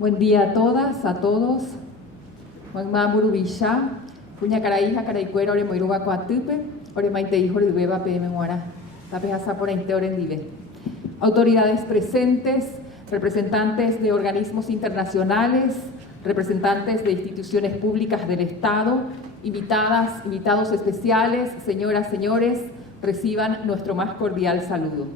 Buen día a todas, a todos. Mamuru Villa, Puña Caraíja, Caraicuera, Ore Moiruba Coatüpe, Ore Maite Hijo de Beba PM Muara, Tapejasa por Ainte Orendive. Autoridades presentes, representantes de organismos internacionales, representantes de instituciones públicas del Estado, invitadas, invitados especiales, señoras, señores, reciban nuestro más cordial saludo.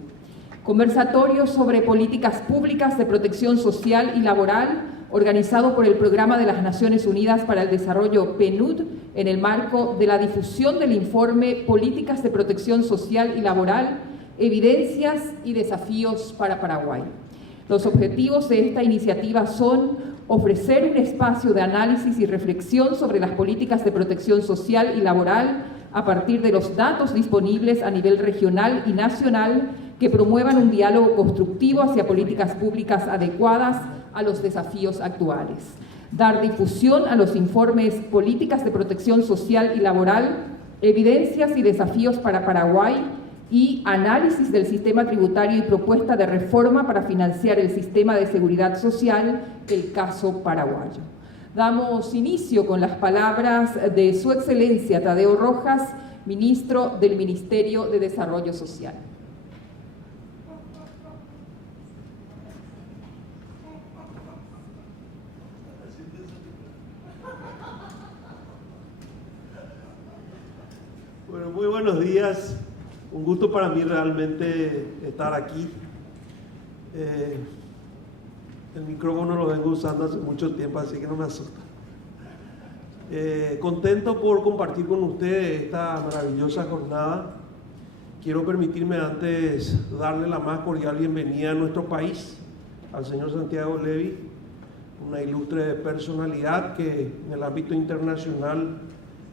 Conversatorio sobre políticas públicas de protección social y laboral, organizado por el Programa de las Naciones Unidas para el Desarrollo PNUD, en el marco de la difusión del informe Políticas de Protección Social y Laboral, Evidencias y Desafíos para Paraguay. Los objetivos de esta iniciativa son ofrecer un espacio de análisis y reflexión sobre las políticas de protección social y laboral a partir de los datos disponibles a nivel regional y nacional que promuevan un diálogo constructivo hacia políticas públicas adecuadas a los desafíos actuales. Dar difusión a los informes Políticas de Protección Social y Laboral, Evidencias y Desafíos para Paraguay y Análisis del Sistema Tributario y Propuesta de Reforma para financiar el Sistema de Seguridad Social, el caso paraguayo. Damos inicio con las palabras de Su Excelencia Tadeo Rojas, Ministro del Ministerio de Desarrollo Social. Bueno, muy buenos días. Un gusto para mí realmente estar aquí. El micrófono lo vengo usando hace mucho tiempo, así que no me asusta. Contento por compartir con ustedes esta maravillosa jornada. Quiero permitirme antes darle la más cordial bienvenida a nuestro país, al señor Santiago Levy, una ilustre personalidad que en el ámbito internacional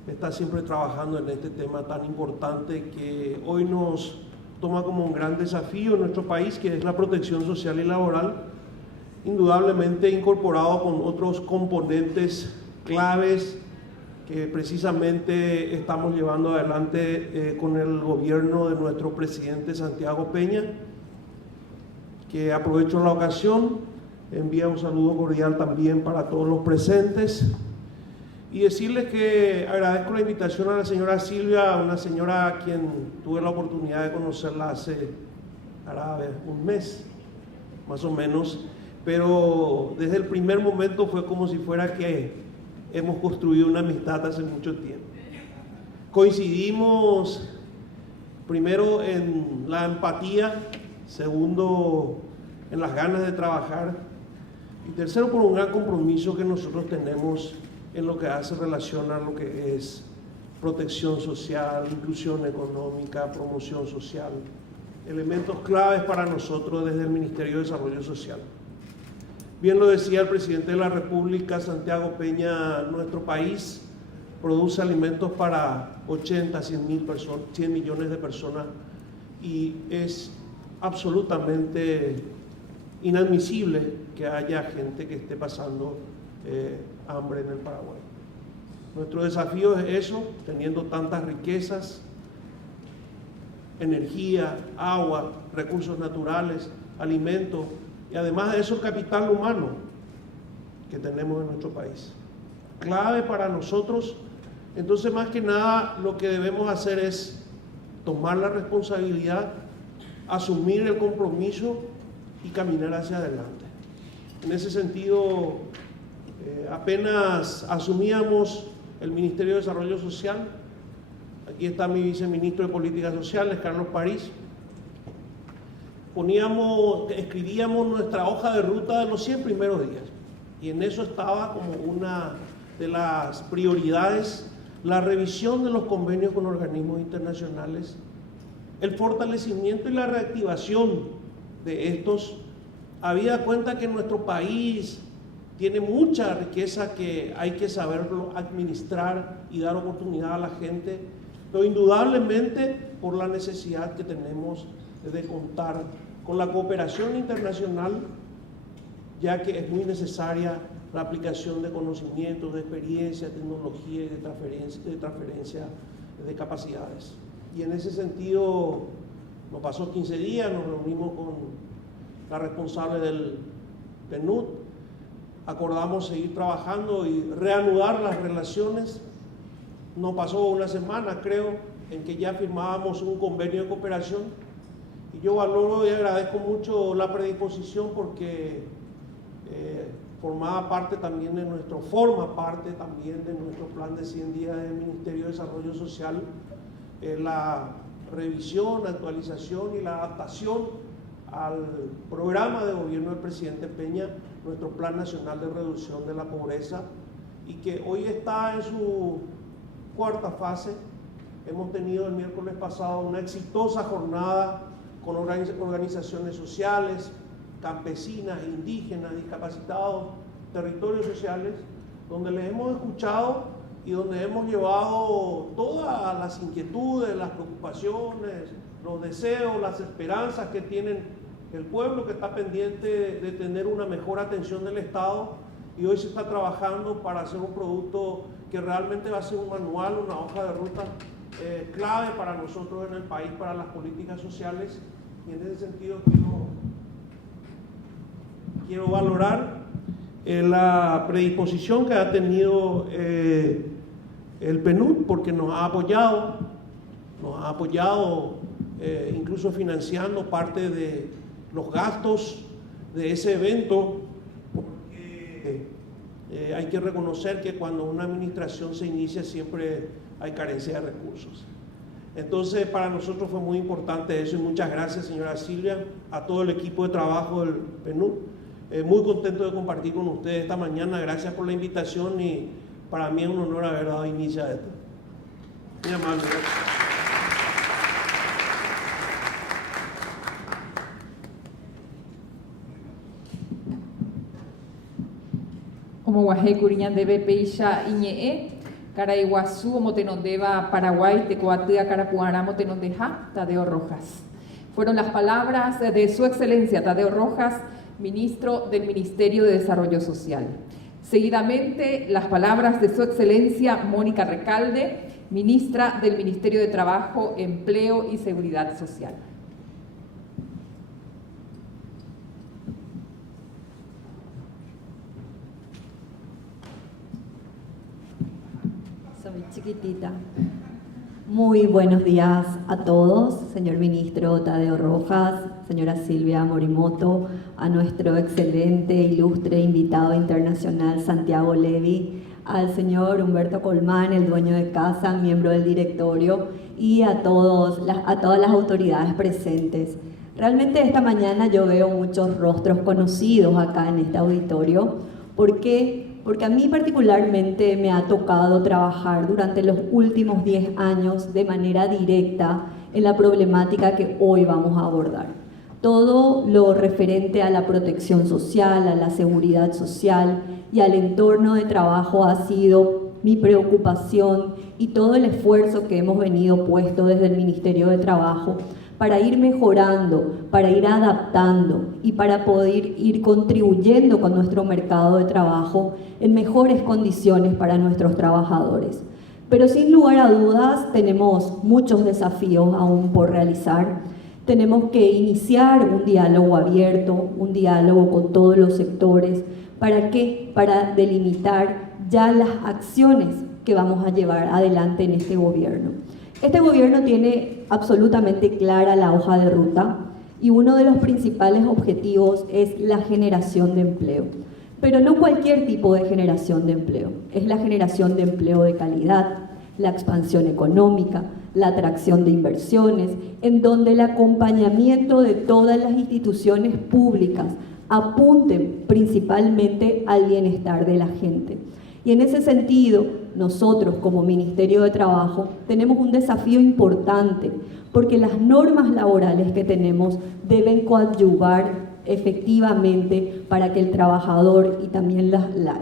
está siempre trabajando en este tema tan importante que hoy nos toma como un gran desafío en nuestro país, que es la protección social y laboral, indudablemente incorporado con otros componentes claves que precisamente estamos llevando adelante con el gobierno de nuestro presidente Santiago Peña, que aprovecho la ocasión, envía un saludo cordial también para todos los presentes. Y decirles que agradezco la invitación a la señora Silvia, una señora a quien tuve la oportunidad de conocerla hace un mes, más o menos, pero desde el primer momento fue como si fuera que hemos construido una amistad hace mucho tiempo. Coincidimos primero en la empatía, segundo en las ganas de trabajar y tercero por un gran compromiso que nosotros tenemos en lo que hace relación a lo que es protección social, inclusión económica, promoción social, elementos claves para nosotros desde el Ministerio de Desarrollo Social. Bien lo decía el presidente de la República, Santiago Peña, nuestro país produce alimentos para 80, 100 millones de personas y es absolutamente inadmisible que haya gente que esté pasando hambre en el Paraguay. Nuestro desafío es eso, teniendo tantas riquezas, energía, agua, recursos naturales, alimentos y además de eso el capital humano que tenemos en nuestro país. Clave para nosotros, entonces más que nada lo que debemos hacer es tomar la responsabilidad, asumir el compromiso y caminar hacia adelante. En ese sentido, apenas asumíamos el Ministerio de Desarrollo Social, aquí está mi viceministro de Políticas Sociales, Carlos París, escribíamos nuestra hoja de ruta de los 100 primeros días y en eso estaba como una de las prioridades la revisión de los convenios con organismos internacionales, el fortalecimiento y la reactivación de estos, habida cuenta que nuestro país tiene mucha riqueza que hay que saberlo administrar y dar oportunidad a la gente, pero indudablemente por la necesidad que tenemos de contar con la cooperación internacional, ya que es muy necesaria la aplicación de conocimientos, de experiencia, de tecnología y de transferencia de capacidades. Y en ese sentido, nos pasó 15 días, nos reunimos con la responsable del PNUD, acordamos seguir trabajando y reanudar las relaciones. No pasó una semana, creo, en que ya firmábamos un convenio de cooperación, y yo valoro y agradezco mucho la predisposición porque forma parte también de nuestro plan de 100 días del Ministerio de Desarrollo Social, la revisión, actualización y la adaptación al programa de gobierno del presidente Peña, nuestro Plan Nacional de Reducción de la Pobreza, y que hoy está en su cuarta fase. Hemos tenido el miércoles pasado una exitosa jornada con organizaciones sociales, campesinas, indígenas, discapacitados, territorios sociales, donde les hemos escuchado y donde hemos llevado todas las inquietudes, las preocupaciones, los deseos, las esperanzas que tienen el pueblo, que está pendiente de tener una mejor atención del Estado, y hoy se está trabajando para hacer un producto que realmente va a ser un manual, una hoja de ruta clave para nosotros en el país, para las políticas sociales. Y en ese sentido quiero valorar la predisposición que ha tenido el PNUD, porque nos ha apoyado incluso financiando parte de los gastos de ese evento, porque hay que reconocer que cuando una administración se inicia siempre hay carencia de recursos. Entonces, para nosotros fue muy importante eso, y muchas gracias, señora Silvia, a todo el equipo de trabajo del PNUD. Muy contento de compartir con ustedes esta mañana. Gracias por la invitación, y para mí es un honor haber dado inicio a esto. Muy amable. Como Guajé Curiñán debe Peisha Iñee, Caraiguazú, Motenondeva, Paraguay, Tecoatea, Carapuará, Motenondeja, Tadeo Rojas. Fueron las palabras de Su Excelencia Tadeo Rojas, ministro del Ministerio de Desarrollo Social. Seguidamente, las palabras de Su Excelencia Mónica Recalde, ministra del Ministerio de Trabajo, Empleo y Seguridad Social. Soy chiquitita. Muy buenos días a todos, señor ministro Tadeo Rojas, señora Silvia Morimoto, a nuestro excelente, ilustre invitado internacional Santiago Levy, al señor Humberto Colmán, el dueño de casa, miembro del directorio, y a todas las autoridades presentes. Realmente esta mañana yo veo muchos rostros conocidos acá en este auditorio. ¿Por qué? Porque a mí particularmente me ha tocado trabajar durante los últimos 10 años de manera directa en la problemática que hoy vamos a abordar. Todo lo referente a la protección social, a la seguridad social y al entorno de trabajo ha sido mi preocupación, y todo el esfuerzo que hemos venido puesto desde el Ministerio de Trabajo para ir mejorando, para ir adaptando y para poder ir contribuyendo con nuestro mercado de trabajo en mejores condiciones para nuestros trabajadores. Pero sin lugar a dudas tenemos muchos desafíos aún por realizar. Tenemos que iniciar un diálogo abierto, un diálogo con todos los sectores. ¿Para qué? Para delimitar ya las acciones que vamos a llevar adelante en este gobierno. Este gobierno tiene absolutamente clara la hoja de ruta, y uno de los principales objetivos es la generación de empleo. Pero no cualquier tipo de generación de empleo, es la generación de empleo de calidad, la expansión económica, la atracción de inversiones, en donde el acompañamiento de todas las instituciones públicas apunten principalmente al bienestar de la gente. Y en ese sentido, nosotros como Ministerio de Trabajo tenemos un desafío importante, porque las normas laborales que tenemos deben coadyuvar efectivamente para que el trabajador y también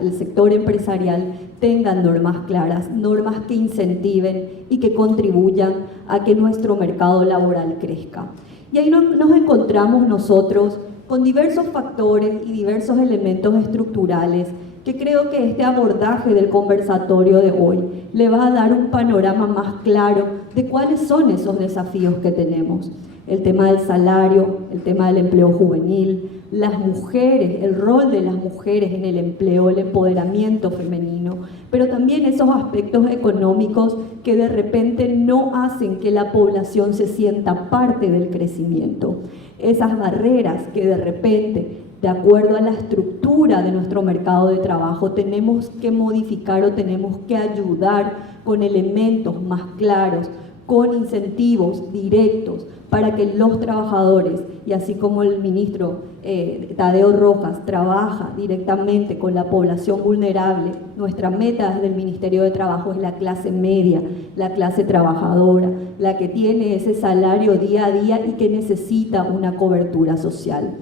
el sector empresarial tengan normas claras, normas que incentiven y que contribuyan a que nuestro mercado laboral crezca. Y ahí nos encontramos nosotros con diversos factores y diversos elementos estructurales que creo que este abordaje del conversatorio de hoy le va a dar un panorama más claro de cuáles son esos desafíos que tenemos. El tema del salario, el tema del empleo juvenil, las mujeres, el rol de las mujeres en el empleo, el empoderamiento femenino, pero también esos aspectos económicos que de repente no hacen que la población se sienta parte del crecimiento. Esas barreras que de repente, de acuerdo a la estructura de nuestro mercado de trabajo, tenemos que modificar o tenemos que ayudar con elementos más claros, con incentivos directos para que los trabajadores, y así como el ministro Tadeo Rojas trabaja directamente con la población vulnerable, nuestra meta desde el Ministerio de Trabajo es la clase media, la clase trabajadora, la que tiene ese salario día a día y que necesita una cobertura social.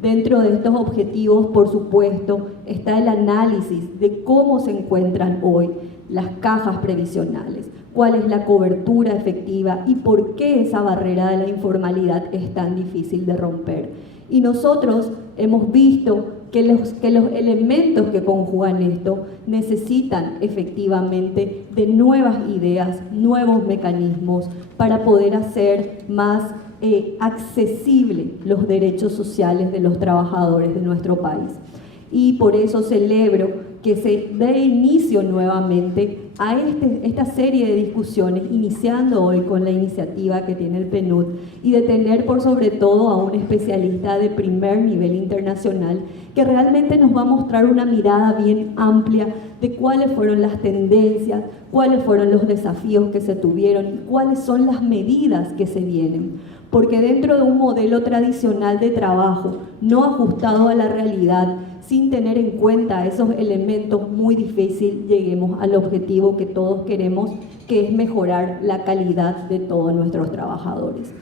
Dentro de estos objetivos, por supuesto, está el análisis de cómo se encuentran hoy las cajas previsionales, cuál es la cobertura efectiva y por qué esa barrera de la informalidad es tan difícil de romper. Y nosotros hemos visto que los elementos que conjugan esto necesitan efectivamente de nuevas ideas, nuevos mecanismos para poder hacer más accesible los derechos sociales de los trabajadores de nuestro país. Y por eso celebro que se dé inicio nuevamente a esta serie de discusiones, iniciando hoy con la iniciativa que tiene el PNUD, y de tener por sobre todo a un especialista de primer nivel internacional que realmente nos va a mostrar una mirada bien amplia de cuáles fueron las tendencias, cuáles fueron los desafíos que se tuvieron y cuáles son las medidas que se vienen. Porque dentro de un modelo tradicional de trabajo no ajustado a la realidad, sin tener en cuenta esos elementos, muy difícil lleguemos al objetivo que todos queremos, que es mejorar la calidad de todos nuestros trabajadores.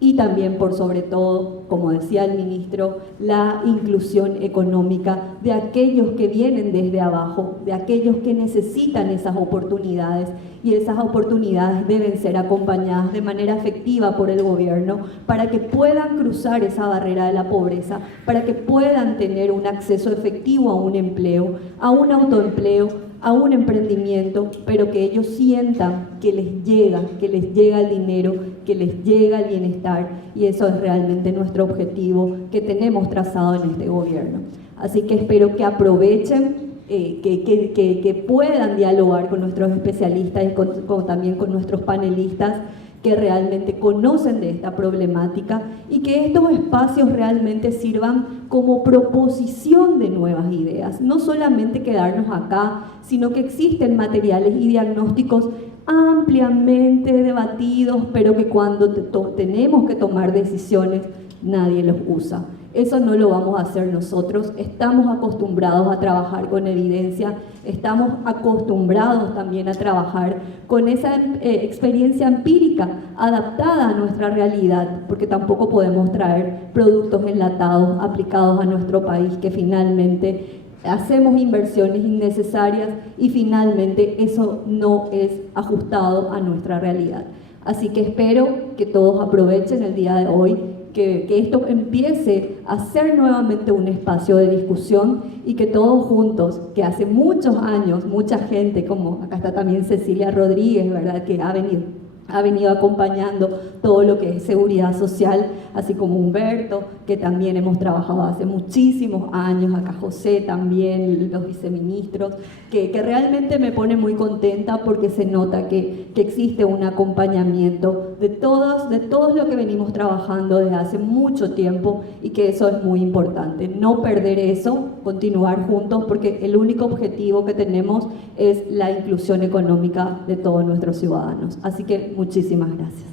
Y también, por sobre todo, como decía el ministro, la inclusión económica de aquellos que vienen desde abajo, de aquellos que necesitan esas oportunidades, y esas oportunidades deben ser acompañadas de manera efectiva por el gobierno para que puedan cruzar esa barrera de la pobreza, para que puedan tener un acceso efectivo a un empleo, a un autoempleo, a un emprendimiento, pero que ellos sientan que les llega el dinero, que les llega el bienestar, y eso es realmente nuestro objetivo que tenemos trazado en este gobierno. Así que espero que aprovechen, que puedan dialogar con nuestros especialistas y también con nuestros panelistas que realmente conocen de esta problemática, y que estos espacios realmente sirvan como proposición de nuevas ideas, no solamente quedarnos acá, sino que existen materiales y diagnósticos ampliamente debatidos, pero que cuando tenemos que tomar decisiones nadie los usa. Eso no lo vamos a hacer nosotros. Estamos acostumbrados a trabajar con evidencia, estamos acostumbrados también a trabajar con esa experiencia empírica adaptada a nuestra realidad, porque tampoco podemos traer productos enlatados aplicados a nuestro país, que finalmente hacemos inversiones innecesarias y finalmente eso no es ajustado a nuestra realidad. Así que espero que todos aprovechen el día de hoy, que esto empiece a ser nuevamente un espacio de discusión, y que todos juntos, que hace muchos años, mucha gente, como acá está también Cecilia Rodríguez, ¿verdad?, que ha venido acompañando todo lo que es seguridad social, así como Humberto, que también hemos trabajado hace muchísimos años, acá José también, los viceministros, que realmente me pone muy contenta porque se nota que existe un acompañamiento de todos lo que venimos trabajando desde hace mucho tiempo, y que eso es muy importante, no perder eso, continuar juntos, porque el único objetivo que tenemos es la inclusión económica de todos nuestros ciudadanos. Así que muchísimas gracias.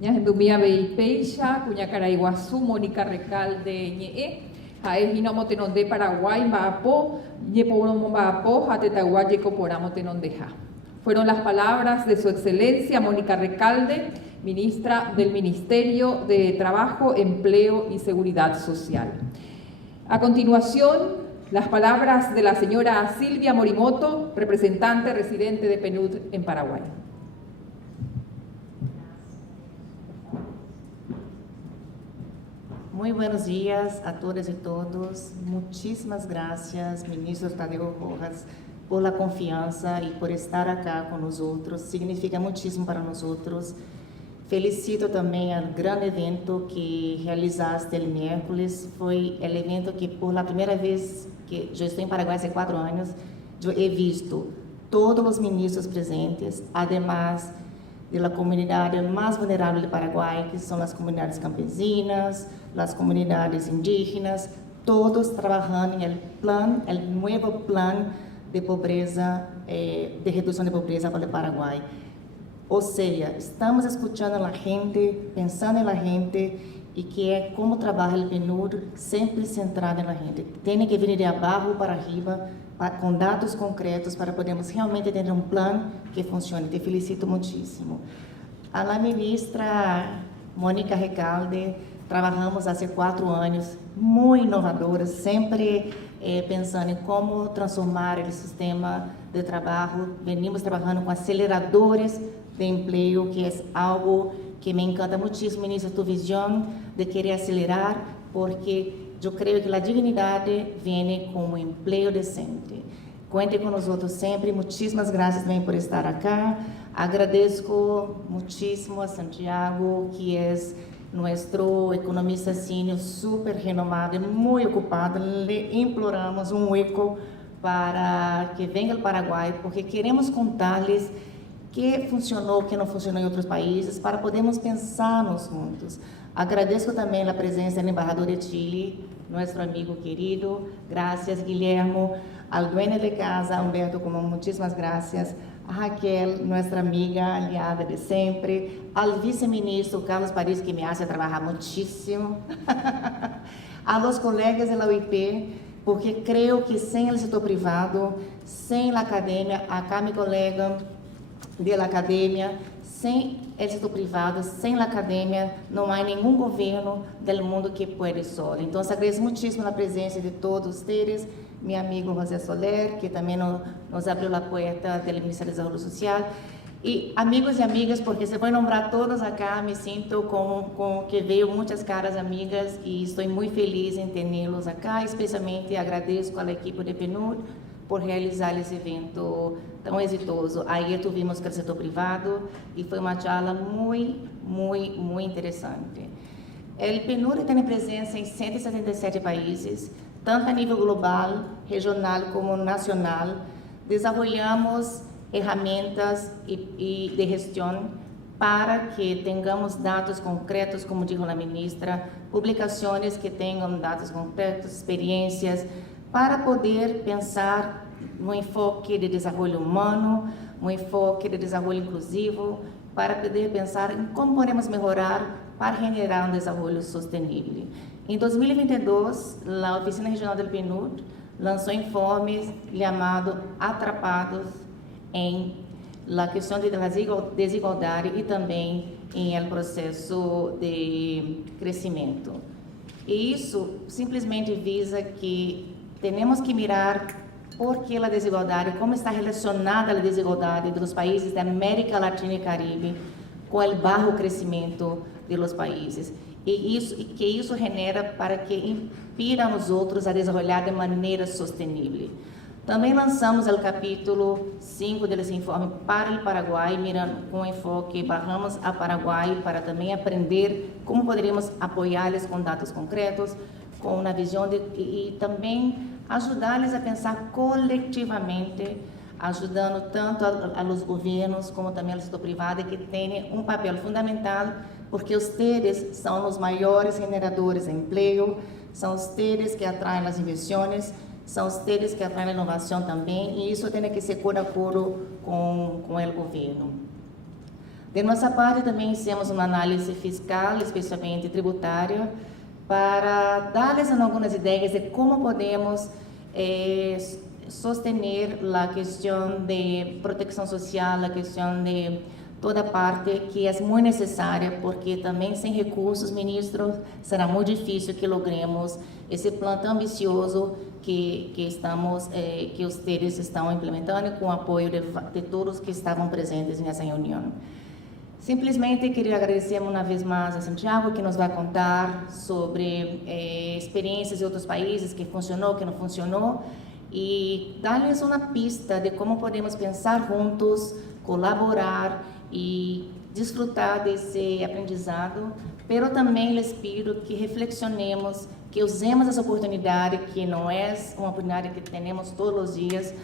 Ñahendumia Beipeixa, Cuñacara Iguazú, Mónica Recalde Ñe'e, Jaejino Motenonde Paraguay, Mbaapo, Ñeporomo Mbaapo, Jatetagua, Yecoporamo Tenondeja. Fueron las palabras de Su Excelencia Mónica Recalde, ministra del Ministerio de Trabajo, Empleo y Seguridad Social. A continuación, las palabras de la señora Silvia Morimoto, representante residente de PNUD en Paraguay. Muy buenos días a todas y todos. Muchísimas gracias, ministro Tadeu Rojas, por la confianza y por estar acá con nosotros. Significa muchísimo para nosotros. Felicito também ao grande evento que realizaste el miércoles. Foi o evento que, por la primeira vez que eu estou em Paraguai há 4 anos, eu he visto todos os ministros presentes, además de la comunidade mais vulnerável do Paraguai, que são as comunidades campesinas, as comunidades indígenas, todos trabalhando em el novo plano de pobreza, de redução de pobreza para o Paraguai. Ou seja, estamos escutando a gente, pensando na gente, e que é como trabalha o PNUD, sempre centrado na gente. Tem que vir de abaixo para arriba, com dados concretos, para podermos realmente ter um plano que funcione. Te felicito muitíssimo. A ministra Mônica Recalde, trabalhamos há 4 anos, muito inovadoras, sempre pensando em como transformar o sistema de trabalho. Venimos trabalhando com aceleradores de emprego, que é algo que me encanta muitíssimo, ministra, tu visão de querer acelerar, porque eu creio que a dignidade vem com um emprego decente. Cuente com nós outros sempre. Muitíssimas graças também por estar aqui. Agradeço muitíssimo a Santiago, que é nosso economista sênior, super renomado, muito ocupado. Le imploramos eco para que venha ao Paraguai, porque queremos contar-lhes que funcionou, que não funcionou em outros países, para podermos pensar-nos juntos. Agradeço também a presença do embaixador de Chile, nosso amigo querido. Graças, Guilhermo. Al dueño de casa, Humberto, como muitíssimas graças. A Raquel, nossa amiga, aliada de sempre. Al vice-ministro Carlos Paris, que me hace trabalhar muitíssimo. A los colegas da UIP, porque creio que sem o setor privado, sem a academia, acá meu colega da academia, sem o setor privado, sem a academia, não há nenhum governo do mundo que pode só. Então, agradeço muitíssimo a presença de todos vocês, meu amigo José Soler, que também nos abriu a porta do Ministério da Saúde Social, e amigos e amigas, porque se for nombrar todos acá, me sinto com que veio muitas caras amigas e estou muito feliz em tê-los acá. Especialmente agradeço à equipe de PNUD por realizar esse evento tão exitoso. Aí tivemos com o setor privado e foi uma charla muito interessante. O PNUD tem presença em 177 países, tanto a nível global, regional como nacional. Desenvolvemos ferramentas de gestão para que tenhamos dados concretos, como dijo a ministra, publicações que tenham dados concretos, experiências, para poder pensar no enfoque de desenvolvimento humano, no enfoque de desenvolvimento inclusivo, para poder pensar em como podemos melhorar para generar desenvolvimento sustentável. Em 2022, a Oficina Regional do PNUD lançou informes chamado Atrapados em la questão de desigualdade e também em el processo de crescimento. E isso simplesmente visa que temos que mirar por que a desigualdade, como está relacionada a desigualdade dos países da América Latina e Caribe com o baixo crescimento dos países. E que isso genera para que inspira nos outros a desenvolver de maneira sustentável. Também lançamos o capítulo 5 desse informe para o Paraguai, mirando com enfoque, barramos a Paraguai para também aprender como poderíamos apoiá-los com dados concretos, com uma visão e também ajudá-los a pensar coletivamente, ajudando tanto aos governos como também ao setor privado, que tem um papel fundamental, porque vocês são os maiores generadores de emprego, são vocês que atraem as inversões, são vocês que atraem a inovação também, e isso tem que ser de acordo com o governo. De nossa parte, também fizemos uma análise fiscal, especialmente tributária, para dar-lhes algumas ideias de como podemos sostener a questão de proteção social, a questão de toda parte que é muito necessária, porque também sem recursos, ministros, será muito difícil que logremos esse plano tão ambicioso que vocês estão implementando com o apoio de todos que estavam presentes nessa reunião. Simplesmente queria agradecer uma vez mais a Santiago, que nos vai contar sobre experiências em outros países, que funcionou, que não funcionou, e dar-lhes uma pista de como podemos pensar juntos, colaborar e desfrutar desse aprendizado, pero também lhes pido que reflexionemos, que usemos essa oportunidade, que não é uma oportunidade que temos todos os dias,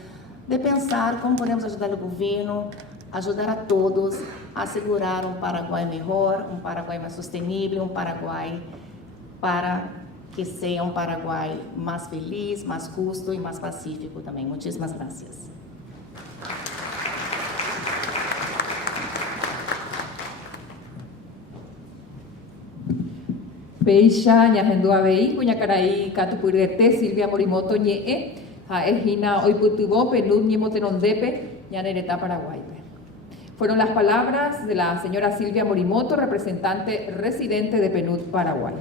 de pensar como podemos ajudar o governo, ajudar a todos a assegurar um Paraguai melhor, um Paraguai mais sustentável, um Paraguai para que seja um Paraguai mais feliz, mais justo e mais pacífico também. Muitíssimas graças. Beisha, ñahendua bei, cuñacarai, catupurete, Silvia Morimoto, ñe'e, jaejina, oiputubo, penud, ñemotenondepe, ñanereta, Paraguay. Fueron las palabras de la señora Silvia Morimoto, representante residente de PNUD, Paraguay.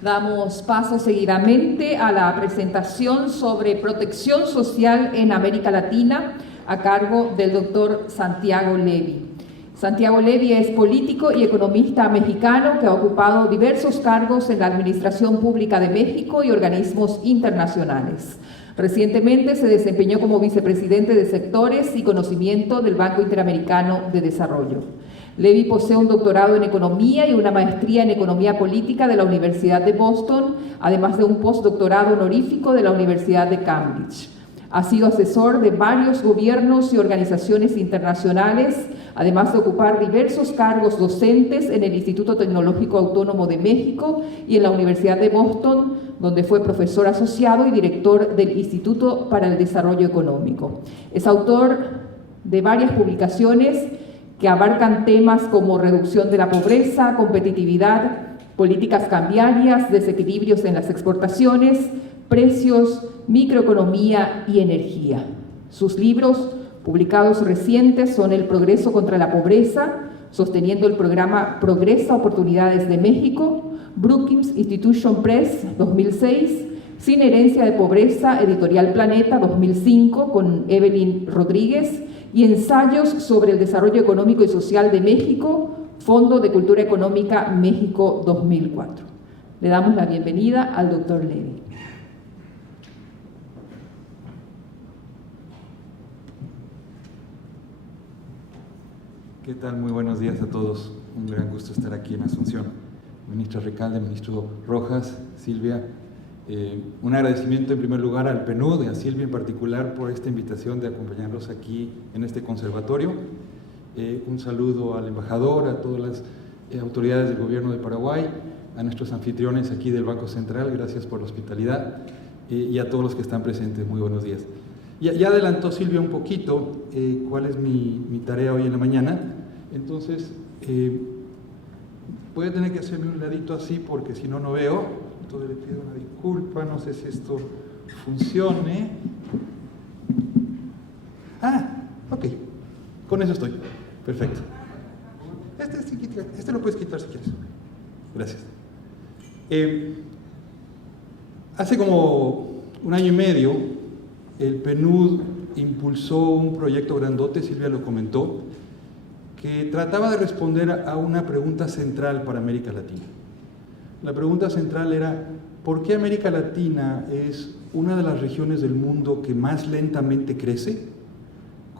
Damos paso seguidamente a la presentación sobre protección social en América Latina a cargo del doctor Santiago Levy. Santiago Levy es político y economista mexicano que ha ocupado diversos cargos en la Administración Pública de México y organismos internacionales. Recientemente se desempeñó como vicepresidente de sectores y conocimiento del Banco Interamericano de Desarrollo. Levy posee un doctorado en economía y una maestría en economía política de la Universidad de Boston, además de un postdoctorado honorífico de la Universidad de Cambridge. Ha sido asesor de varios gobiernos y organizaciones internacionales, además de ocupar diversos cargos docentes en el Instituto Tecnológico Autónomo de México y en la Universidad de Boston, donde fue profesor asociado y director del Instituto para el Desarrollo Económico. Es autor de varias publicaciones que abarcan temas como reducción de la pobreza, competitividad, políticas cambiarias, desequilibrios en las exportaciones, precios, microeconomía y energía. Sus libros publicados recientes son El progreso contra la pobreza, sosteniendo el programa Progresa Oportunidades de México, Brookings Institution Press 2006, Sin herencia de pobreza, Editorial Planeta 2005 con Evelyn Rodríguez, y Ensayos sobre el desarrollo económico y social de México, Fondo de Cultura Económica México 2004. Le damos la bienvenida al doctor Levy. ¿Qué tal? Muy buenos días a todos. Un gran gusto estar aquí en Asunción. Ministra Recalde, ministro Rojas, Silvia, un agradecimiento en primer lugar al PNUD y a Silvia en particular por esta invitación de acompañarnos aquí en este conservatorio. Un saludo al embajador, a todas las autoridades del gobierno de Paraguay, a nuestros anfitriones aquí del Banco Central, gracias por la hospitalidad, y a todos los que están presentes, muy buenos días. Ya adelantó Silvia un poquito cuál es mi tarea hoy en la mañana, entonces voy a tener que hacerme un ladito así porque si no, no veo. Entonces le pido una disculpa, no sé si esto funcione. Ok, con eso estoy, perfecto. Este lo puedes quitar si quieres. Gracias. Hace como un año y medio, el PNUD impulsó un proyecto grandote, Silvia lo comentó, que trataba de responder a una pregunta central para América Latina. La pregunta central era, ¿por qué América Latina es una de las regiones del mundo que más lentamente crece,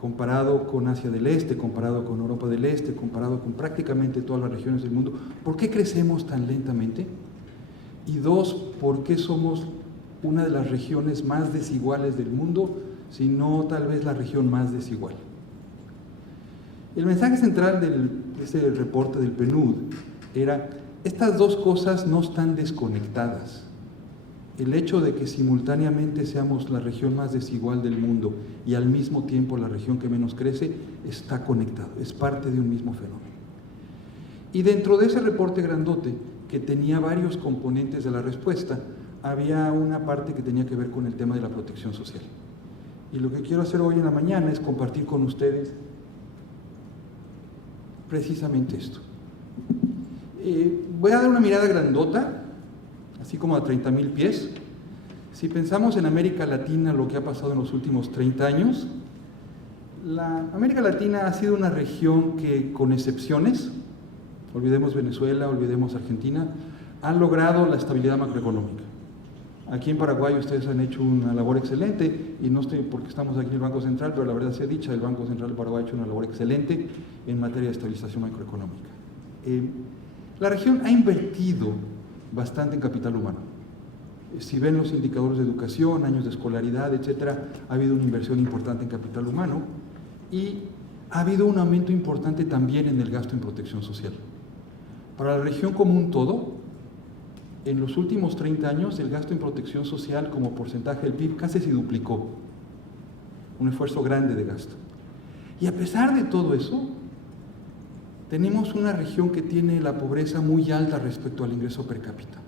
comparado con Asia del Este, comparado con Europa del Este, comparado con prácticamente todas las regiones del mundo? ¿Por qué crecemos tan lentamente? Y dos, ¿por qué somos una de las regiones más desiguales del mundo, si no tal vez la región más desigual? El mensaje central de ese reporte del PNUD era: estas dos cosas no están desconectadas. El hecho de que simultáneamente seamos la región más desigual del mundo y al mismo tiempo la región que menos crece está conectado, es parte de un mismo fenómeno. Y dentro de ese reporte grandote, que tenía varios componentes de la respuesta, había una parte que tenía que ver con el tema de la protección social. Y lo que quiero hacer hoy en la mañana es compartir con ustedes precisamente esto. Voy a dar una mirada grandota, así como a 30,000 pies. Si pensamos en América Latina, lo que ha pasado en los últimos 30 años, la América Latina ha sido una región que, con excepciones, olvidemos Venezuela, olvidemos Argentina, han logrado la estabilidad macroeconómica. Aquí en Paraguay ustedes han hecho una labor excelente, y no estoy porque estamos aquí en el Banco Central, pero la verdad sea dicha, el Banco Central de Paraguay ha hecho una labor excelente en materia de estabilización macroeconómica. La región ha invertido bastante en capital humano. Si ven los indicadores de educación, años de escolaridad, etcétera, ha habido una inversión importante en capital humano y ha habido un aumento importante también en el gasto en protección social. Para la región como un todo, en los últimos 30 años el gasto en protección social como porcentaje del PIB casi se duplicó. Un esfuerzo grande de gasto. Y a pesar de todo eso, tenemos una región que tiene la pobreza muy alta respecto al ingreso per cápita.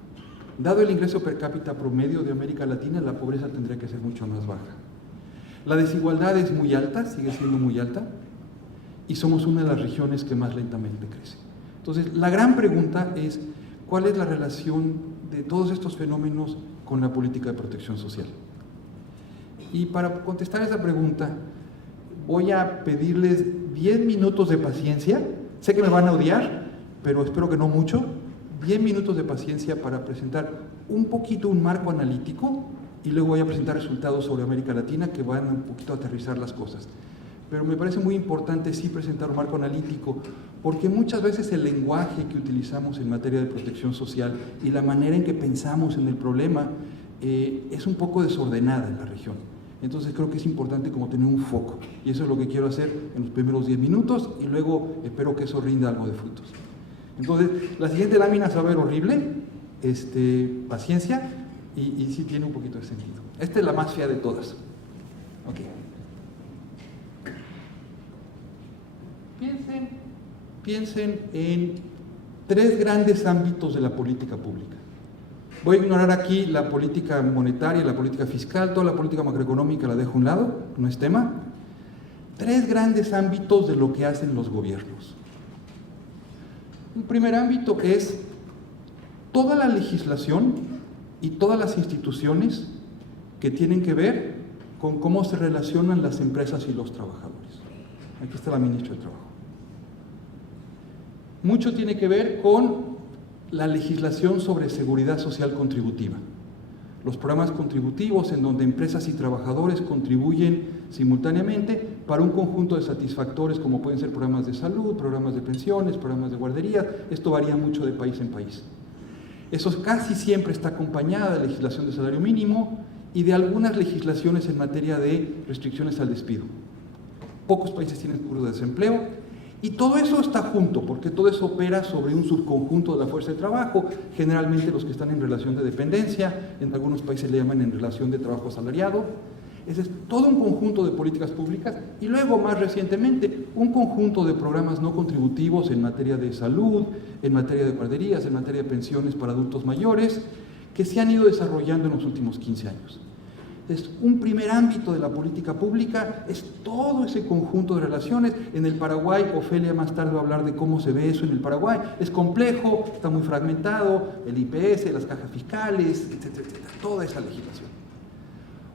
Dado el ingreso per cápita promedio de América Latina, la pobreza tendría que ser mucho más baja. La desigualdad es muy alta, sigue siendo muy alta, y somos una de las regiones que más lentamente crece. Entonces, la gran pregunta es, ¿cuál es la relación de todos estos fenómenos con la política de protección social? Y para contestar esa pregunta, voy a pedirles 10 minutos de paciencia. Sé que me van a odiar, pero espero que no mucho. 10 minutos de paciencia para presentar un poquito un marco analítico, y luego voy a presentar resultados sobre América Latina que van un poquito a aterrizar las cosas. Pero me parece muy importante sí presentar un marco analítico, porque muchas veces el lenguaje que utilizamos en materia de protección social y la manera en que pensamos en el problema es un poco desordenada en la región. Entonces creo que es importante como tener un foco, y eso es lo que quiero hacer en los primeros 10 minutos, y luego espero que eso rinda algo de frutos. Entonces, la siguiente lámina se va a ver horrible, paciencia, y sí tiene un poquito de sentido. Esta es la más fea de todas. Okay. Piensen en 3 grandes ámbitos de la política pública. Voy a ignorar aquí la política monetaria, la política fiscal, toda la política macroeconómica la dejo a un lado, no es tema. 3 grandes ámbitos de lo que hacen los gobiernos. Un primer ámbito es toda la legislación y todas las instituciones que tienen que ver con cómo se relacionan las empresas y los trabajadores. Aquí está la ministra de Trabajo. Mucho tiene que ver con la legislación sobre seguridad social contributiva. Los programas contributivos en donde empresas y trabajadores contribuyen simultáneamente para un conjunto de satisfactores como pueden ser programas de salud, programas de pensiones, programas de guardería. Esto varía mucho de país en país. Eso casi siempre está acompañada de legislación de salario mínimo y de algunas legislaciones en materia de restricciones al despido. Pocos países tienen seguro de desempleo. Y todo eso está junto, porque todo eso opera sobre un subconjunto de la fuerza de trabajo, generalmente los que están en relación de dependencia, en algunos países le llaman en relación de trabajo asalariado. Ese es todo un conjunto de políticas públicas, y luego más recientemente un conjunto de programas no contributivos en materia de salud, en materia de guarderías, en materia de pensiones para adultos mayores, que se han ido desarrollando en los últimos 15 años. Es un primer ámbito de la política pública, es todo ese conjunto de relaciones. En el Paraguay, Ofelia más tarde va a hablar de cómo se ve eso en el Paraguay. Es complejo, está muy fragmentado, el IPS, las cajas fiscales, etcétera, etcétera, toda esa legislación.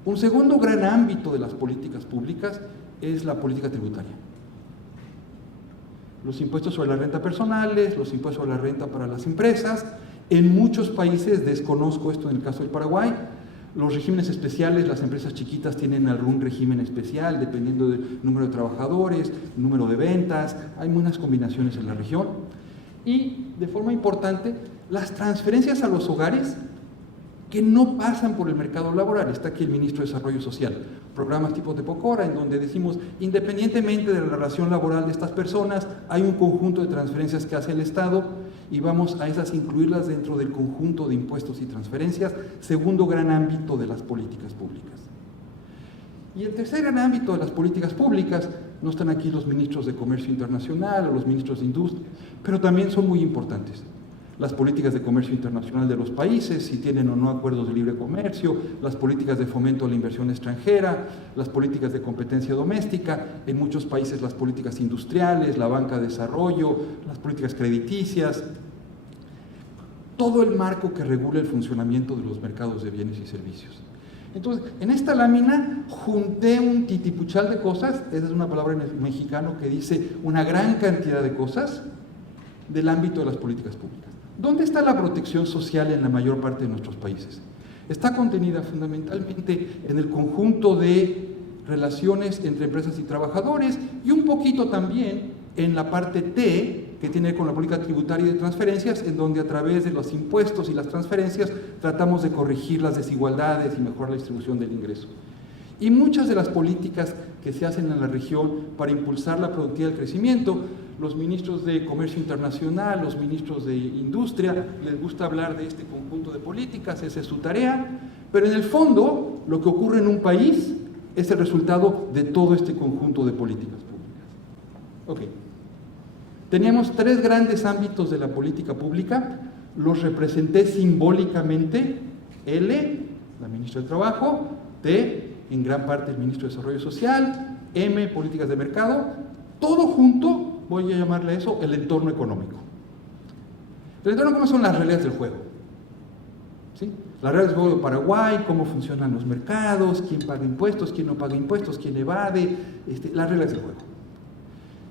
Un segundo gran ámbito de las políticas públicas es la política tributaria. Los impuestos sobre la renta personales, los impuestos sobre la renta para las empresas. En muchos países, desconozco esto en el caso del Paraguay, los regímenes especiales, las empresas chiquitas tienen algún régimen especial dependiendo del número de trabajadores, número de ventas, hay unas combinaciones en la región. Y de forma importante, las transferencias a los hogares que no pasan por el mercado laboral. Está aquí el ministro de Desarrollo Social, programas tipo de Pocora, en donde decimos, independientemente de la relación laboral de estas personas, hay un conjunto de transferencias que hace el Estado, y vamos a esas incluirlas dentro del conjunto de impuestos y transferencias, segundo gran ámbito de las políticas públicas. Y el tercer gran ámbito de las políticas públicas, no están aquí los ministros de Comercio Internacional o los ministros de Industria, pero también son muy importantes. Las políticas de comercio internacional de los países, si tienen o no acuerdos de libre comercio, las políticas de fomento a la inversión extranjera, las políticas de competencia doméstica, en muchos países las políticas industriales, la banca de desarrollo, las políticas crediticias, todo el marco que regula el funcionamiento de los mercados de bienes y servicios. Entonces, en esta lámina junté un titipuchal de cosas, esa es una palabra en mexicano que dice una gran cantidad de cosas, del ámbito de las políticas públicas. ¿Dónde está la protección social en la mayor parte de nuestros países? Está contenida fundamentalmente en el conjunto de relaciones entre empresas y trabajadores y un poquito también en la parte T, que tiene que ver con la política tributaria y de transferencias, en donde a través de los impuestos y las transferencias tratamos de corregir las desigualdades y mejorar la distribución del ingreso. Y muchas de las políticas que se hacen en la región para impulsar la productividad y el crecimiento, los ministros de Comercio Internacional, los ministros de Industria, les gusta hablar de este conjunto de políticas, esa es su tarea, pero en el fondo, lo que ocurre en un país es el resultado de todo este conjunto de políticas públicas. Ok. Teníamos 3 grandes ámbitos de la política pública, los representé simbólicamente: L, la ministra del Trabajo; T, en gran parte el ministro de Desarrollo Social; M, políticas de mercado. Todo junto, voy a llamarle a eso el entorno económico. El entorno económico son las reglas del juego, ¿sí? Las reglas del juego de Paraguay, cómo funcionan los mercados, quién paga impuestos, quién no paga impuestos, quién evade, las reglas del juego.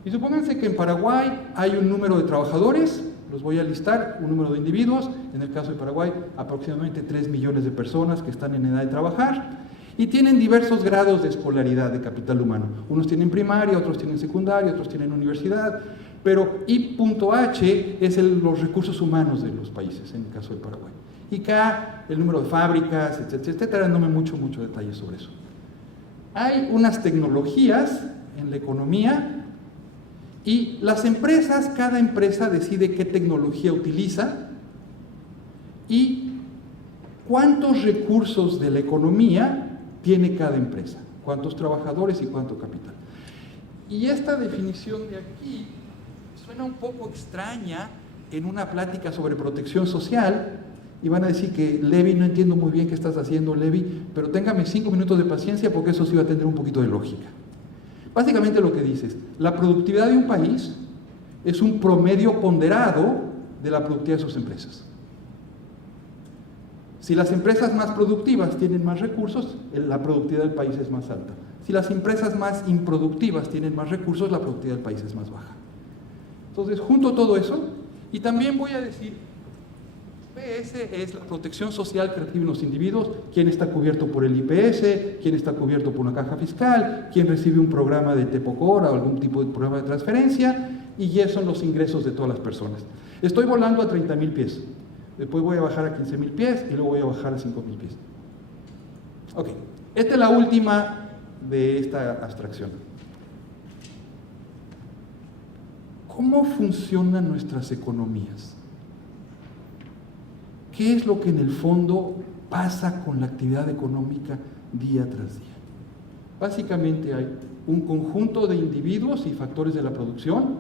Y supónganse que en Paraguay hay un número de trabajadores, los voy a listar, un número de individuos, en el caso de Paraguay aproximadamente 3 millones de personas que están en edad de trabajar y tienen diversos grados de escolaridad de capital humano. Unos tienen primaria, otros tienen secundaria, otros tienen universidad, pero I.H es los recursos humanos de los países, en el caso de Paraguay. Y K, el número de fábricas, etcétera, no me mucho detalle sobre eso. Hay unas tecnologías en la economía y las empresas, cada empresa decide qué tecnología utiliza y cuántos recursos de la economía tiene cada empresa, cuántos trabajadores y cuánto capital. Y esta definición de aquí suena un poco extraña en una plática sobre protección social y van a decir que Levi, no entiendo muy bien qué estás haciendo, Levi, pero téngame 5 minutos de paciencia porque eso sí va a tener un poquito de lógica. Básicamente lo que dices, la productividad de un país es un promedio ponderado de la productividad de sus empresas. Si las empresas más productivas tienen más recursos, la productividad del país es más alta. Si las empresas más improductivas tienen más recursos, la productividad del país es más baja. Entonces, junto todo eso, y también voy a decir, PS es la protección social que reciben los individuos, quién está cubierto por el IPS, quién está cubierto por una caja fiscal, quién recibe un programa de Tepocora o algún tipo de programa de transferencia, y ya son los ingresos de todas las personas. Estoy volando a 30,000 pies, después voy a bajar a 15,000 pies y luego voy a bajar a 5,000 pies. Ok, esta es la última de esta abstracción. ¿Cómo funcionan nuestras economías? ¿Qué es lo que en el fondo pasa con la actividad económica día tras día? Básicamente hay un conjunto de individuos y factores de la producción,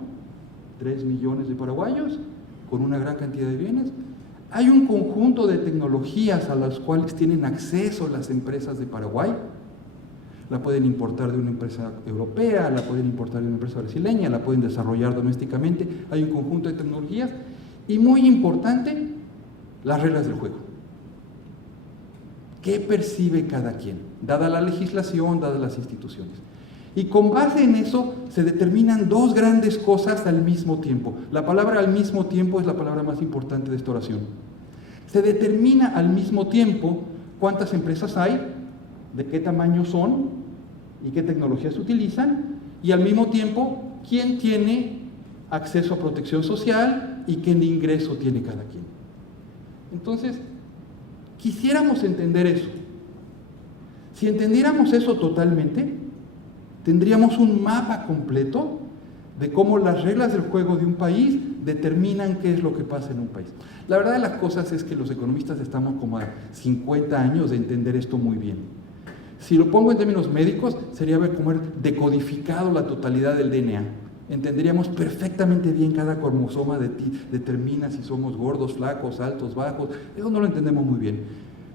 3 millones de paraguayos, con una gran cantidad de bienes. Hay un conjunto de tecnologías a las cuales tienen acceso las empresas de Paraguay. La pueden importar de una empresa europea, la pueden importar de una empresa brasileña, la pueden desarrollar domésticamente. Hay un conjunto de tecnologías y, muy importante, las reglas del juego. ¿Qué percibe cada quien? Dada la legislación, dadas las instituciones. Y con base en eso se determinan 2 grandes cosas al mismo tiempo. La palabra al mismo tiempo es la palabra más importante de esta oración. Se determina al mismo tiempo cuántas empresas hay, de qué tamaño son y qué tecnologías utilizan, y al mismo tiempo quién tiene acceso a protección social y qué ingreso tiene cada quien. Entonces, quisiéramos entender eso. Si entendiéramos eso totalmente, tendríamos un mapa completo de cómo las reglas del juego de un país determinan qué es lo que pasa en un país. La verdad de las cosas es que los economistas estamos como a 50 años de entender esto muy bien. Si lo pongo en términos médicos, sería ver cómo decodificado la totalidad del DNA. Entenderíamos perfectamente bien cada cromosoma determina si somos gordos, flacos, altos, bajos. Eso no lo entendemos muy bien.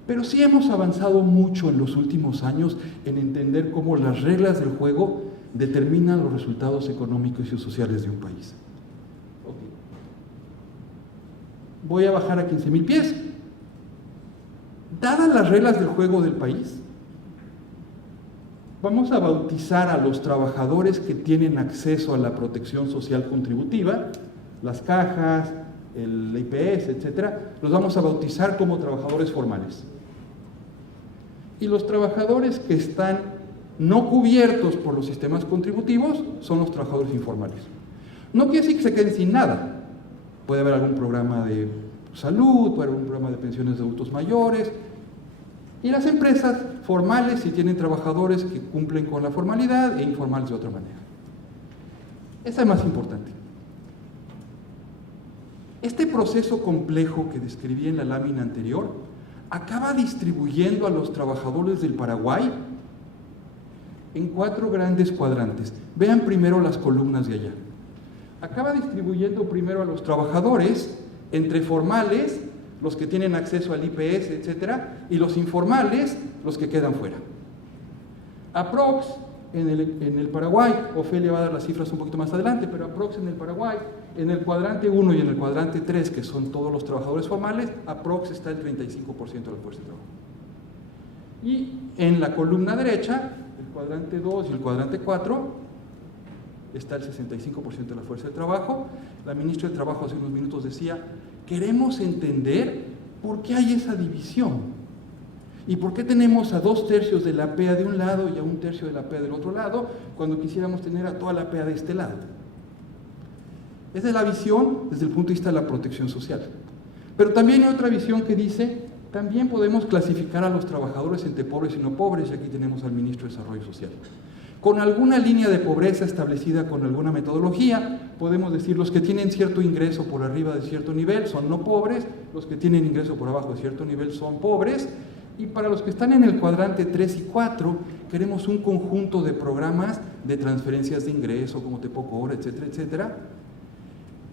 Pero sí hemos avanzado mucho en los últimos años en entender cómo las reglas del juego determinan los resultados económicos y sociales de un país. Okay. Voy a bajar a 15,000 pies. Dadas las reglas del juego del país, vamos a bautizar a los trabajadores que tienen acceso a la protección social contributiva las cajas, el IPS, etcétera, los vamos a bautizar como trabajadores formales. Y los trabajadores que están no cubiertos por los sistemas contributivos son los trabajadores informales. No quiere decir que se queden sin nada. Puede haber algún programa de salud, puede haber algún programa de pensiones de adultos mayores. Y las empresas formales, si tienen trabajadores que cumplen con la formalidad, e informales de otra manera. Esa es más importante. Este proceso complejo que describí en la lámina anterior acaba distribuyendo a los trabajadores del Paraguay en 4 grandes cuadrantes. Vean primero las columnas de allá. Acaba distribuyendo primero a los trabajadores entre formales, los que tienen acceso al IPS, etcétera, y los informales, los que quedan fuera. Aprox en el Paraguay, Ofelia va a dar las cifras un poquito más adelante, pero aprox en el Paraguay, en el cuadrante 1 y en el cuadrante 3, que son todos los trabajadores formales, aprox está el 35% de la fuerza de trabajo. Y en la columna derecha, el cuadrante 2 y el cuadrante 4, está el 65% de la fuerza de trabajo. La ministra de Trabajo hace unos minutos decía, queremos entender por qué hay esa división y por qué tenemos a 2/3 de la PEA de un lado y a 1/3 de la PEA del otro lado, cuando quisiéramos tener a toda la PEA de este lado. Esa es la visión desde el punto de vista de la protección social. Pero también hay otra visión que dice, también podemos clasificar a los trabajadores entre pobres y no pobres, y aquí tenemos al ministro de Desarrollo Social. Con alguna línea de pobreza establecida con alguna metodología, podemos decir los que tienen cierto ingreso por arriba de cierto nivel son no pobres, los que tienen ingreso por abajo de cierto nivel son pobres, y para los que están en el cuadrante 3 y 4, queremos un conjunto de programas de transferencias de ingreso, como Te Poco Hora, etcétera, etcétera.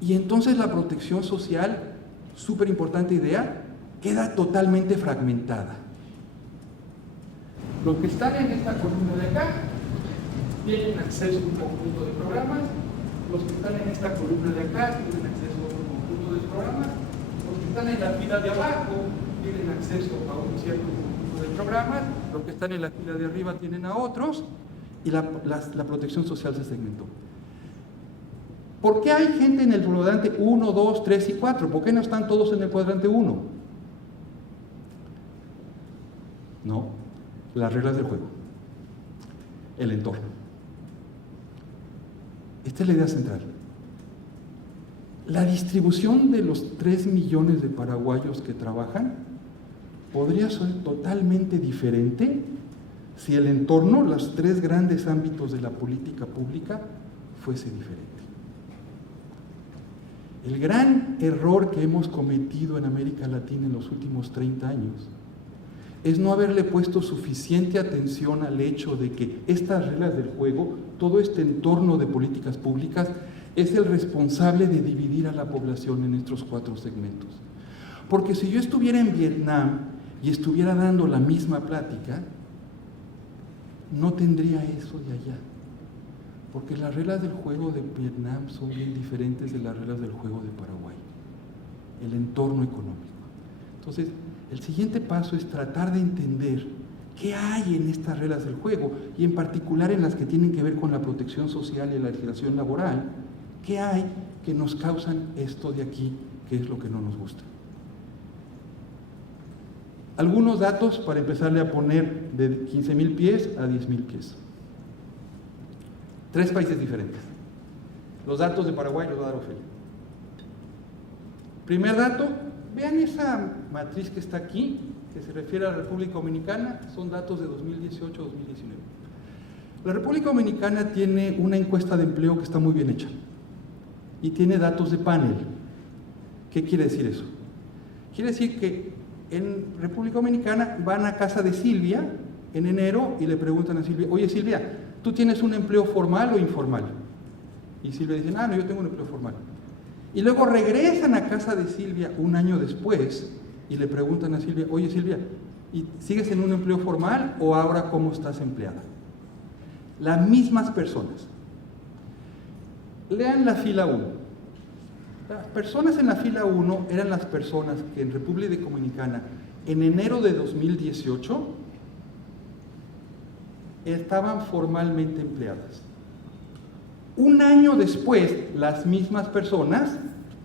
Y entonces la protección social, súper importante idea, queda totalmente fragmentada. Los que están en esta columna de acá tienen acceso a un conjunto de programas, los que están en esta columna de acá tienen acceso a otro conjunto de programas, los que están en la fila de abajo tienen acceso a un cierto conjunto de programas, los que están en la fila de arriba tienen a otros, y la protección social se segmentó. ¿Por qué hay gente en el cuadrante 1, 2, 3 y 4? ¿Por qué no están todos en el cuadrante 1? No, las reglas del juego, el entorno. Esta es la idea central. La distribución de los 3 millones de paraguayos que trabajan podría ser totalmente diferente si el entorno, los 3 grandes ámbitos de la política pública, fuese diferente. El gran error que hemos cometido en América Latina en los últimos 30 años es no haberle puesto suficiente atención al hecho de que estas reglas del juego, todo este entorno de políticas públicas, es el responsable de dividir a la población en estos 4 segmentos. Porque si yo estuviera en Vietnam y estuviera dando la misma plática, no tendría eso de allá. Porque las reglas del juego de Vietnam son bien diferentes de las reglas del juego de Paraguay. El entorno económico. Entonces, el siguiente paso es tratar de entender qué hay en estas reglas del juego, y en particular en las que tienen que ver con la protección social y la legislación laboral, qué hay que nos causan esto de aquí, que es lo que no nos gusta. Algunos datos para empezarle a poner de 15,000 pies a 10,000 pies. 3 países diferentes. Los datos de Paraguay los va a dar Ofelia. Primer dato, vean esa matriz que está aquí, que se refiere a la República Dominicana, son datos de 2018-2019. La República Dominicana tiene una encuesta de empleo que está muy bien hecha y tiene datos de panel. ¿Qué quiere decir eso? Quiere decir que en República Dominicana van a casa de Silvia en enero y le preguntan a Silvia, oye Silvia, ¿tú tienes un empleo formal o informal? Y Silvia dice, no, yo tengo un empleo formal. Y luego regresan a casa de Silvia un año después y le preguntan a Silvia, oye Silvia, ¿y sigues en un empleo formal o ahora cómo estás empleada? Las mismas personas. Lean la fila 1. Las personas en la fila 1 eran las personas que en República Dominicana en enero de 2018 estaban formalmente empleadas. Un año después, las mismas personas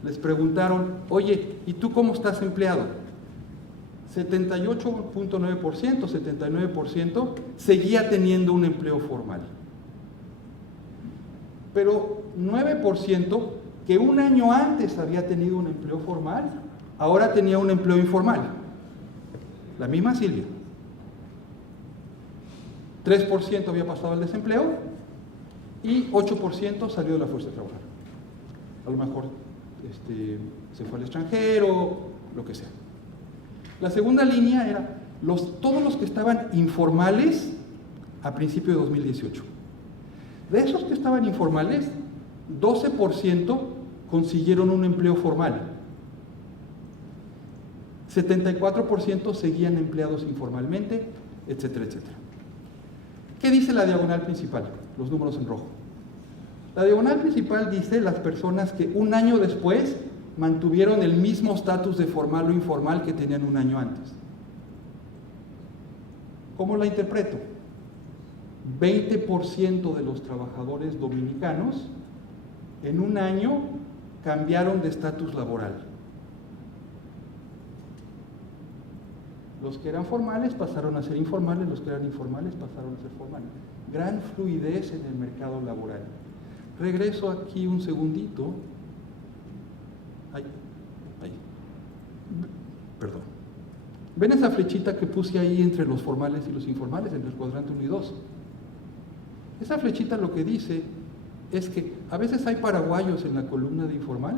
les preguntaron, oye, ¿y tú cómo estás empleado? 78.9%, 79% seguía teniendo un empleo formal. Pero 9% que un año antes había tenido un empleo formal, ahora tenía un empleo informal. La misma Silvia. 3% había pasado al desempleo y 8% salió de la fuerza de trabajo. A lo mejor se fue al extranjero, lo que sea. La segunda línea era todos los que estaban informales a principio de 2018. De esos que estaban informales, 12% consiguieron un empleo formal. 74% seguían empleados informalmente, etcétera, etcétera. ¿Qué dice la diagonal principal? Los números en rojo. La diagonal principal dice las personas que un año después mantuvieron el mismo estatus de formal o informal que tenían un año antes. ¿Cómo la interpreto? 20% de los trabajadores dominicanos en un año cambiaron de estatus laboral. Los que eran formales pasaron a ser informales, los que eran informales pasaron a ser formales. Gran fluidez en el mercado laboral. Regreso aquí un segundito. Perdón. ¿Ven esa flechita que puse ahí entre los formales y los informales, entre el cuadrante 1 y 2? Esa flechita lo que dice es que a veces hay paraguayos en la columna de informal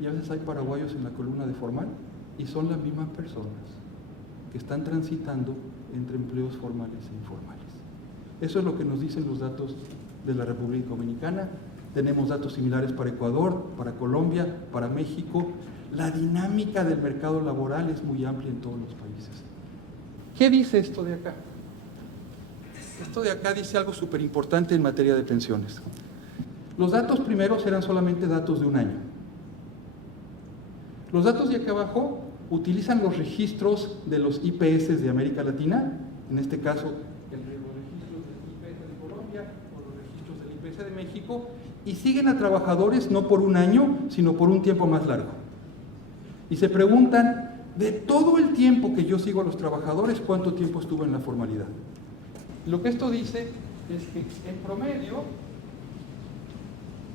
y a veces hay paraguayos en la columna de formal y son las mismas personas que están transitando entre empleos formales e informales. Eso es lo que nos dicen los datos de la República Dominicana. Tenemos datos similares para Ecuador, para Colombia, para México. La dinámica del mercado laboral es muy amplia en todos los países. ¿Qué dice esto de acá? Esto de acá dice algo súper importante en materia de pensiones. Los datos primeros eran solamente datos de un año. Los datos de acá abajo utilizan los registros de los IPS de América Latina, en este caso los registros del IPS de Colombia o los registros del IPS de México, y siguen a trabajadores no por un año, sino por un tiempo más largo. Y se preguntan, de todo el tiempo que yo sigo a los trabajadores, ¿cuánto tiempo estuvo en la formalidad? Lo que esto dice es que en promedio,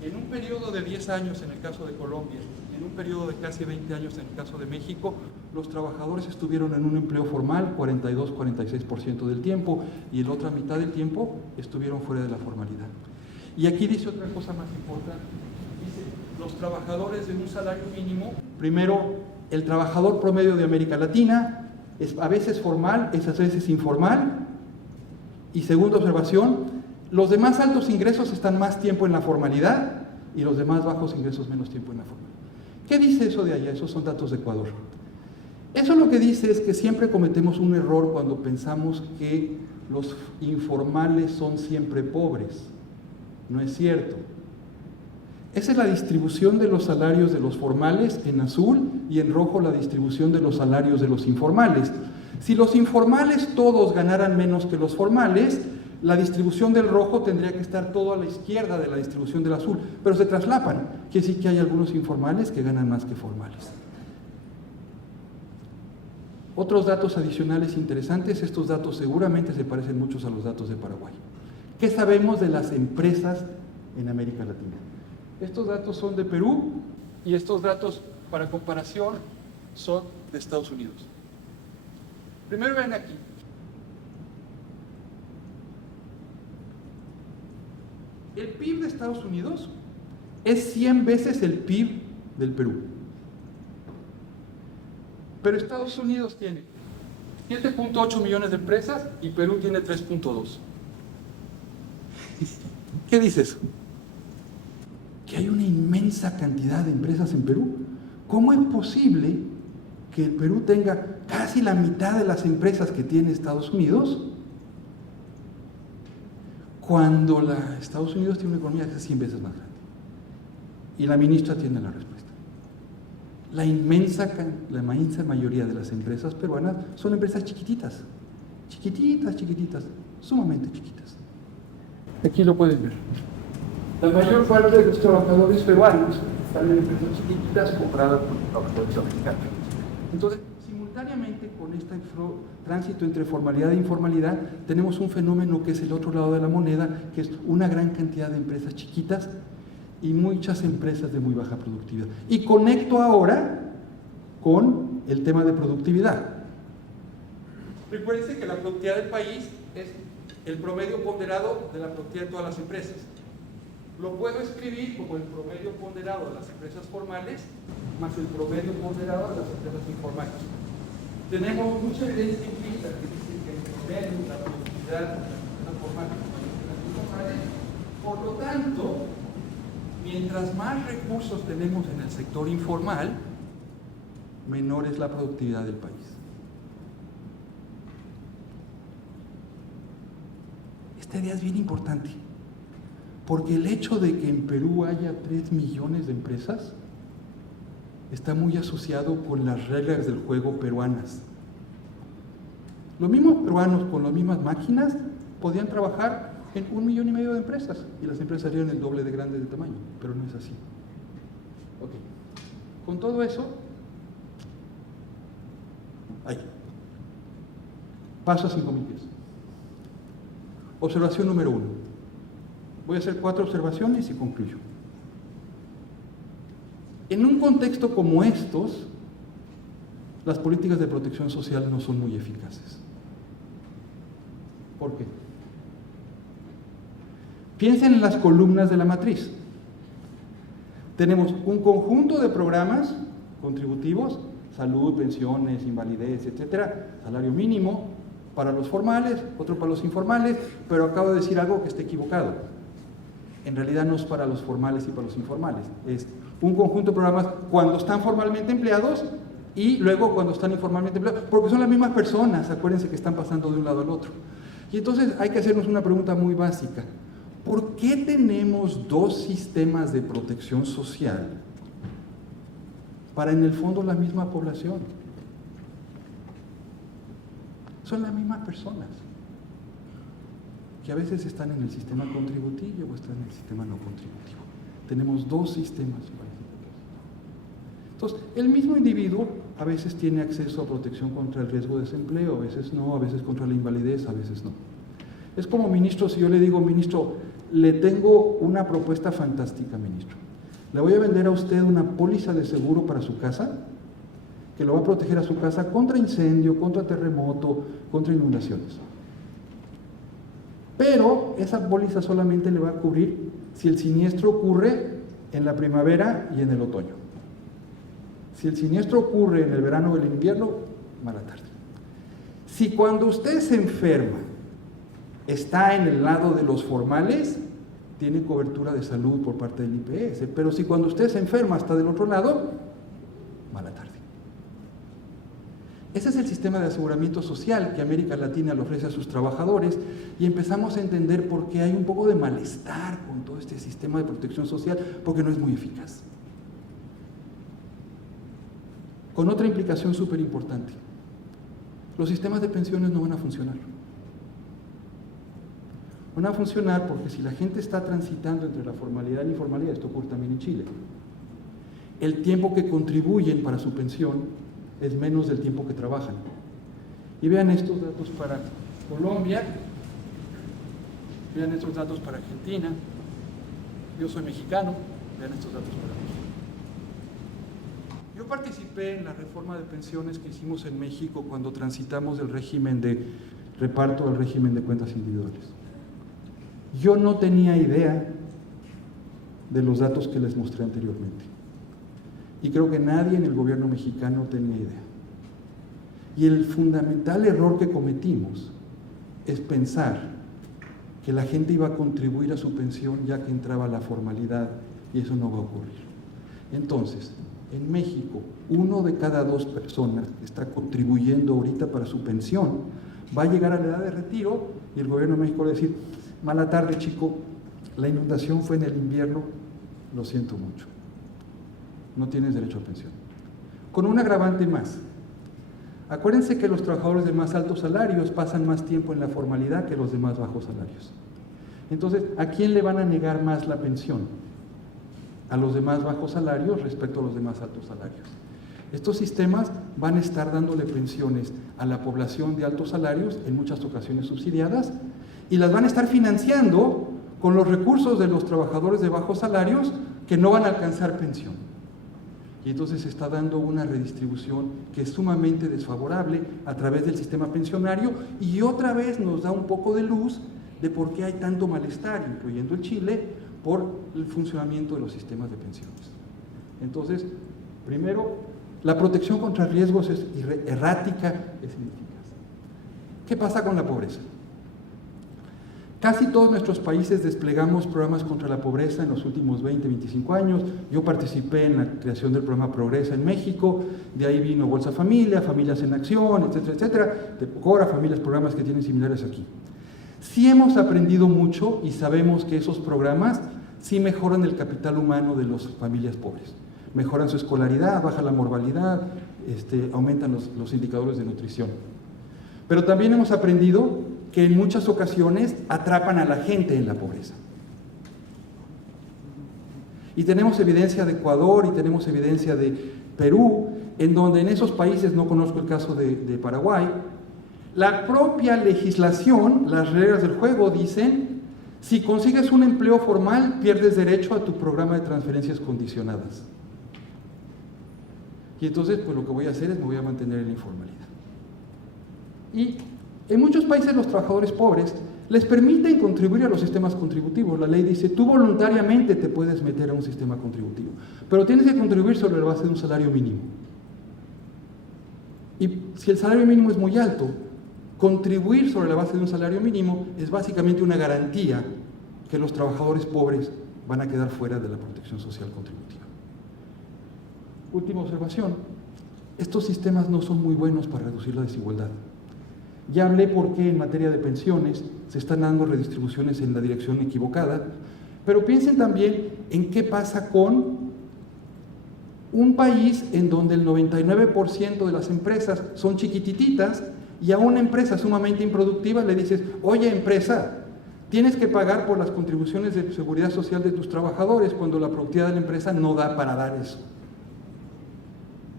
en un periodo de 10 años en el caso de Colombia, y en un periodo de casi 20 años en el caso de México, los trabajadores estuvieron en un empleo formal 42-46% del tiempo, y la otra mitad del tiempo estuvieron fuera de la formalidad. Y aquí dice otra cosa más importante. Dice, los trabajadores de un salario mínimo, primero, el trabajador promedio de América Latina es a veces formal, es a veces informal. Y segunda observación, los de más altos ingresos están más tiempo en la formalidad y los de más bajos ingresos menos tiempo en la formalidad. ¿Qué dice eso de allá? Esos son datos de Ecuador. Eso lo que dice es que siempre cometemos un error cuando pensamos que los informales son siempre pobres. No es cierto. Esa es la distribución de los salarios de los formales en azul y en rojo la distribución de los salarios de los informales. Si los informales todos ganaran menos que los formales, la distribución del rojo tendría que estar todo a la izquierda de la distribución del azul, pero se traslapan. Quiere decir que hay algunos informales que ganan más que formales. Otros datos adicionales interesantes, estos datos seguramente se parecen muchos a los datos de Paraguay. ¿Qué sabemos de las empresas en América Latina? Estos datos son de Perú y estos datos, para comparación, son de Estados Unidos. Primero ven aquí. El PIB de Estados Unidos es 100 veces el PIB del Perú. Pero Estados Unidos tiene 7.8 millones de empresas y Perú tiene 3.2. ¿Qué dice eso? Que hay una inmensa cantidad de empresas en Perú. ¿Cómo es posible que el Perú tenga casi la mitad de las empresas que tiene Estados Unidos cuando Estados Unidos tiene una economía que es 100 veces más grande? Y la ministra tiene la respuesta. La inmensa mayoría de las empresas peruanas son empresas chiquititas, sumamente chiquitas. Aquí lo pueden ver. La mayor parte de los trabajadores peruanos están en empresas chiquitas compradas por trabajadores americanos. Entonces, simultáneamente con este tránsito entre formalidad e informalidad, tenemos un fenómeno que es el otro lado de la moneda, que es una gran cantidad de empresas chiquitas y muchas empresas de muy baja productividad. Y conecto ahora con el tema de productividad. Recuérdense que la productividad del país es el promedio ponderado de la productividad de todas las empresas. Lo puedo escribir como el promedio ponderado de las empresas formales más el promedio ponderado de las empresas informales. Tenemos mucha evidencia empírica que dice que el promedio de la productividad de las empresas formales y las empresas informales, por lo tanto, mientras más recursos tenemos en el sector informal, menor es la productividad del país. Esta idea es bien importante, porque el hecho de que en Perú haya 3 millones de empresas está muy asociado con las reglas del juego peruanas. Los mismos peruanos con las mismas máquinas podían trabajar en 1,5 millones de empresas y las empresas serían el doble de grandes de tamaño, pero no es así. Okay. Con todo eso, ahí. Paso a 5,000 pies. Observación número 1. Voy a hacer 4 observaciones y concluyo. En un contexto como estos, las políticas de protección social no son muy eficaces. ¿Por qué? Piensen en las columnas de la matriz. Tenemos un conjunto de programas contributivos, salud, pensiones, invalidez, etcétera, salario mínimo para los formales, otro para los informales, pero acabo de decir algo que está equivocado. En realidad no es para los formales y para los informales, es un conjunto de programas cuando están formalmente empleados y luego cuando están informalmente empleados, porque son las mismas personas, acuérdense que están pasando de un lado al otro. Y entonces hay que hacernos una pregunta muy básica. ¿Por qué tenemos 2 sistemas de protección social para en el fondo la misma población? Son las mismas personas que a veces están en el sistema contributivo o están en el sistema no contributivo. Tenemos 2 sistemas. Entonces, el mismo individuo a veces tiene acceso a protección contra el riesgo de desempleo, a veces no, a veces contra la invalidez, a veces no. Es como, ministro, si yo le digo, ministro, le tengo una propuesta fantástica, ministro. Le voy a vender a usted una póliza de seguro para su casa, que lo va a proteger a su casa contra incendio, contra terremoto, contra inundaciones. Pero esa póliza solamente le va a cubrir si el siniestro ocurre en la primavera y en el otoño. Si el siniestro ocurre en el verano o el invierno, mala tarde. Si cuando usted se enferma está en el lado de los formales, tiene cobertura de salud por parte del IPS, pero si cuando usted se enferma está del otro lado, mala tarde. Ese es el sistema de aseguramiento social que América Latina le ofrece a sus trabajadores y empezamos a entender por qué hay un poco de malestar con todo este sistema de protección social, porque no es muy eficaz. Con otra implicación súper importante, los sistemas de pensiones no van a funcionar. Van a funcionar porque si la gente está transitando entre la formalidad y la informalidad, esto ocurre también en Chile, el tiempo que contribuyen para su pensión es menos del tiempo que trabajan. Y vean estos datos para Colombia, vean estos datos para Argentina, yo soy mexicano, vean estos datos para México. Yo participé en la reforma de pensiones que hicimos en México cuando transitamos del régimen de reparto al régimen de cuentas individuales. Yo no tenía idea de los datos que les mostré anteriormente. Y creo que nadie en el gobierno mexicano tenía idea. Y el fundamental error que cometimos es pensar que la gente iba a contribuir a su pensión ya que entraba la formalidad, y eso no va a ocurrir. Entonces, en México, 1 de cada 2 personas que está contribuyendo ahorita para su pensión va a llegar a la edad de retiro y el gobierno de México va a decir, mala tarde, chico, la inundación fue en el invierno, lo siento mucho. No tienes derecho a pensión. Con un agravante más. Acuérdense que los trabajadores de más altos salarios pasan más tiempo en la formalidad que los de más bajos salarios. Entonces, ¿a quién le van a negar más la pensión? a los demás bajos salarios respecto a los demás altos salarios. Estos sistemas van a estar dándole pensiones a la población de altos salarios, en muchas ocasiones subsidiadas, y las van a estar financiando con los recursos de los trabajadores de bajos salarios que no van a alcanzar pensión. Y entonces se está dando una redistribución que es sumamente desfavorable a través del sistema pensionario, y otra vez nos da un poco de luz de por qué hay tanto malestar, incluyendo en Chile, por el funcionamiento de los sistemas de pensiones. Entonces, primero, la protección contra riesgos es errática, es ineficaz. ¿Qué pasa con la pobreza? Casi todos nuestros países desplegamos programas contra la pobreza en los últimos 20, 25 años. Yo participé en la creación del programa Progresa en México, de ahí vino Bolsa Familia, Familias en Acción, etcétera, etcétera, de Cora, Familias, programas que tienen similares aquí. Sí hemos aprendido mucho y sabemos que esos programas sí mejoran el capital humano de las familias pobres. Mejoran su escolaridad, baja la mortalidad, aumentan los indicadores de nutrición. Pero también hemos aprendido que en muchas ocasiones atrapan a la gente en la pobreza. Y tenemos evidencia de Ecuador y tenemos evidencia de Perú, en donde en esos países, no conozco el caso de Paraguay, la propia legislación, las reglas del juego dicen, si consigues un empleo formal, pierdes derecho a tu programa de transferencias condicionadas. Y entonces, pues lo que voy a hacer es me voy a mantener en la informalidad. Y en muchos países los trabajadores pobres les permiten contribuir a los sistemas contributivos. La ley dice, tú voluntariamente te puedes meter a un sistema contributivo, pero tienes que contribuir sobre la base de un salario mínimo. Y si el salario mínimo es muy alto, contribuir sobre la base de un salario mínimo es básicamente una garantía que los trabajadores pobres van a quedar fuera de la protección social contributiva. Última observación, estos sistemas no son muy buenos para reducir la desigualdad. Ya hablé por qué en materia de pensiones se están dando redistribuciones en la dirección equivocada, pero piensen también en qué pasa con un país en donde el 99% de las empresas son chiquititas y a una empresa sumamente improductiva le dices, oye empresa, tienes que pagar por las contribuciones de seguridad social de tus trabajadores cuando la productividad de la empresa no da para dar eso.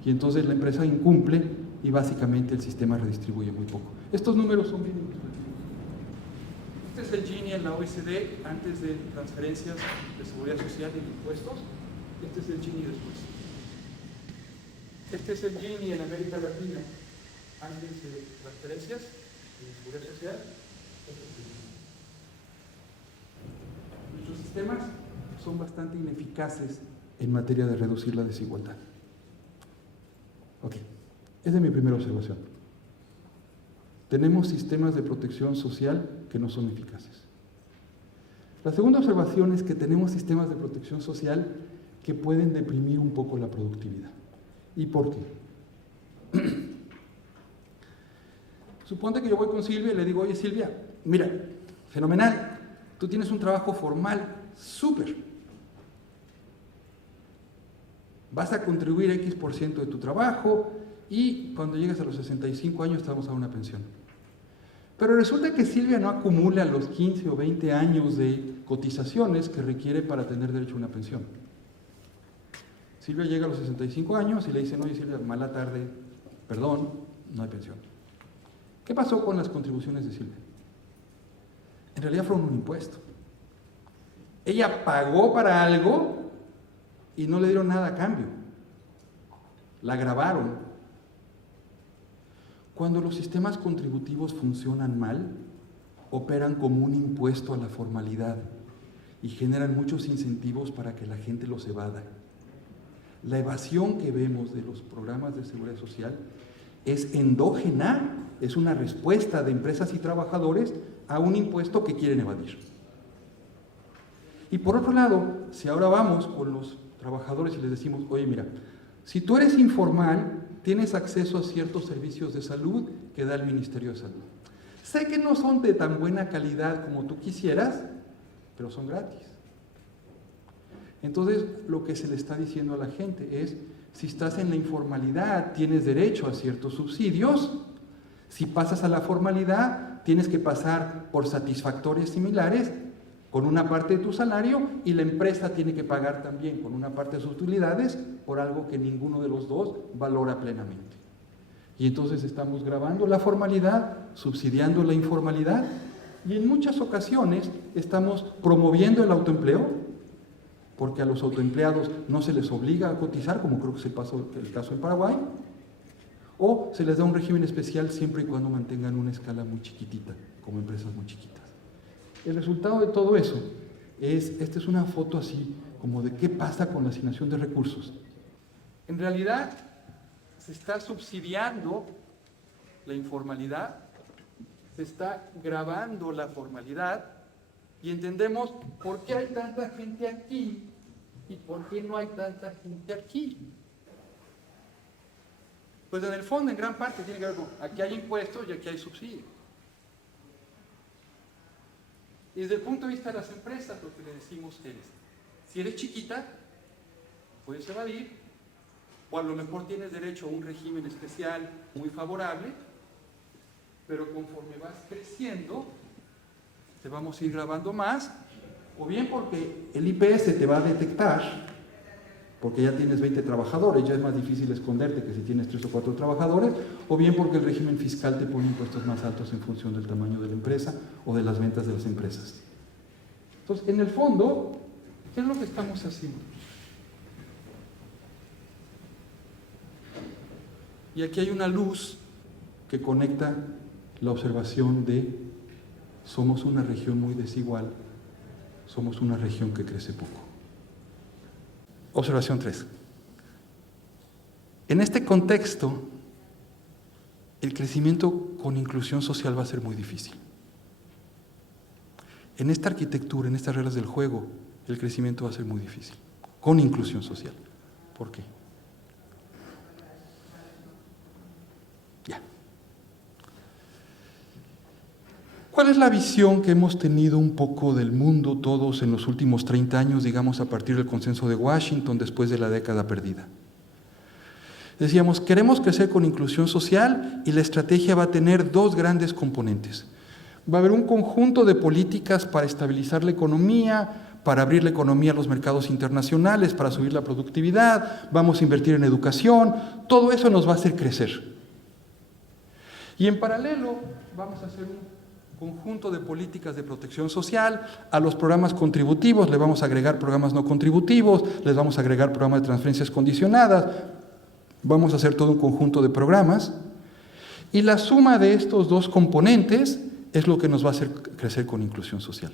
Y entonces la empresa incumple y básicamente el sistema redistribuye muy poco. Estos números son bien ilustrativos. Este es el Gini en la OECD antes de transferencias de seguridad social y de impuestos. Este es el Gini después. Este es el Gini en América Latina antes de transferencias de seguridad social. Este es el Gini. Nuestros sistemas son bastante ineficaces en materia de reducir la desigualdad. Ok, esa es mi primera observación. Tenemos sistemas de protección social que no son eficaces. La segunda observación es que tenemos sistemas de protección social que pueden deprimir un poco la productividad. ¿Y por qué? Suponte que yo voy con Silvia y le digo, oye Silvia, mira, fenomenal, tú tienes un trabajo formal, súper. Vas a contribuir X% de tu trabajo y cuando llegues a los 65 años te vamos a dar una pensión. Pero resulta que Silvia no acumula los 15 o 20 años de cotizaciones que requiere para tener derecho a una pensión. Silvia llega a los 65 años y le dicen, oye Silvia, mala tarde, perdón, no hay pensión. ¿Qué pasó con las contribuciones de Silvia? En realidad fueron un impuesto. Ella pagó para algo y no le dieron nada a cambio. La gravaron. Cuando los sistemas contributivos funcionan mal, operan como un impuesto a la formalidad y generan muchos incentivos para que la gente los evada. La evasión que vemos de los programas de seguridad social es endógena, es una respuesta de empresas y trabajadores a un impuesto que quieren evadir. Y por otro lado, si ahora vamos con los trabajadores y les decimos, oye mira, si tú eres informal, tienes acceso a ciertos servicios de salud que da el Ministerio de Salud. Sé que no son de tan buena calidad como tú quisieras, pero son gratis. Entonces, lo que se le está diciendo a la gente es, si estás en la informalidad, tienes derecho a ciertos subsidios. Si pasas a la formalidad, tienes que pasar por satisfactorias similares con una parte de tu salario, y la empresa tiene que pagar también con una parte de sus utilidades por algo que ninguno de los dos valora plenamente. Y entonces estamos gravando la formalidad, subsidiando la informalidad, y en muchas ocasiones estamos promoviendo el autoempleo, porque a los autoempleados no se les obliga a cotizar, como creo que es el caso en Paraguay, o se les da un régimen especial siempre y cuando mantengan una escala muy chiquitita, como empresas muy chiquitas. El resultado de todo eso esta es una foto así, como de qué pasa con la asignación de recursos. En realidad, se está subsidiando la informalidad, se está gravando la formalidad, y entendemos por qué hay tanta gente aquí y por qué no hay tanta gente aquí. Pues en el fondo, en gran parte, tiene que ver con aquí hay impuestos y aquí hay subsidios. Y desde el punto de vista de las empresas, lo que le decimos es, si eres chiquita, puedes evadir, o a lo mejor tienes derecho a un régimen especial muy favorable, pero conforme vas creciendo, te vamos a ir grabando más, o bien porque el IPS te va a detectar, porque ya tienes 20 trabajadores, ya es más difícil esconderte que si tienes 3 o 4 trabajadores, o bien porque el régimen fiscal te pone impuestos más altos en función del tamaño de la empresa o de las ventas de las empresas. Entonces, en el fondo, ¿qué es lo que estamos haciendo? Y aquí hay una luz que conecta la observación de somos una región muy desigual, somos una región que crece poco. Observación 3. En este contexto, el crecimiento con inclusión social va a ser muy difícil. En esta arquitectura, en estas reglas del juego, el crecimiento va a ser muy difícil, con inclusión social. ¿Por qué? Ya. ¿Cuál es la visión que hemos tenido un poco del mundo todos en los últimos 30 años, digamos, a partir del consenso de Washington, después de la década perdida? Decíamos, queremos crecer con inclusión social y la estrategia va a tener 2 grandes componentes. Va a haber un conjunto de políticas para estabilizar la economía, para abrir la economía a los mercados internacionales, para subir la productividad, vamos a invertir en educación, todo eso nos va a hacer crecer. Y en paralelo vamos a hacer un conjunto de políticas de protección social. A los programas contributivos le vamos a agregar programas no contributivos, les vamos a agregar programas de transferencias condicionadas, vamos a hacer todo un conjunto de programas, y la suma de estos 2 componentes es lo que nos va a hacer crecer con inclusión social.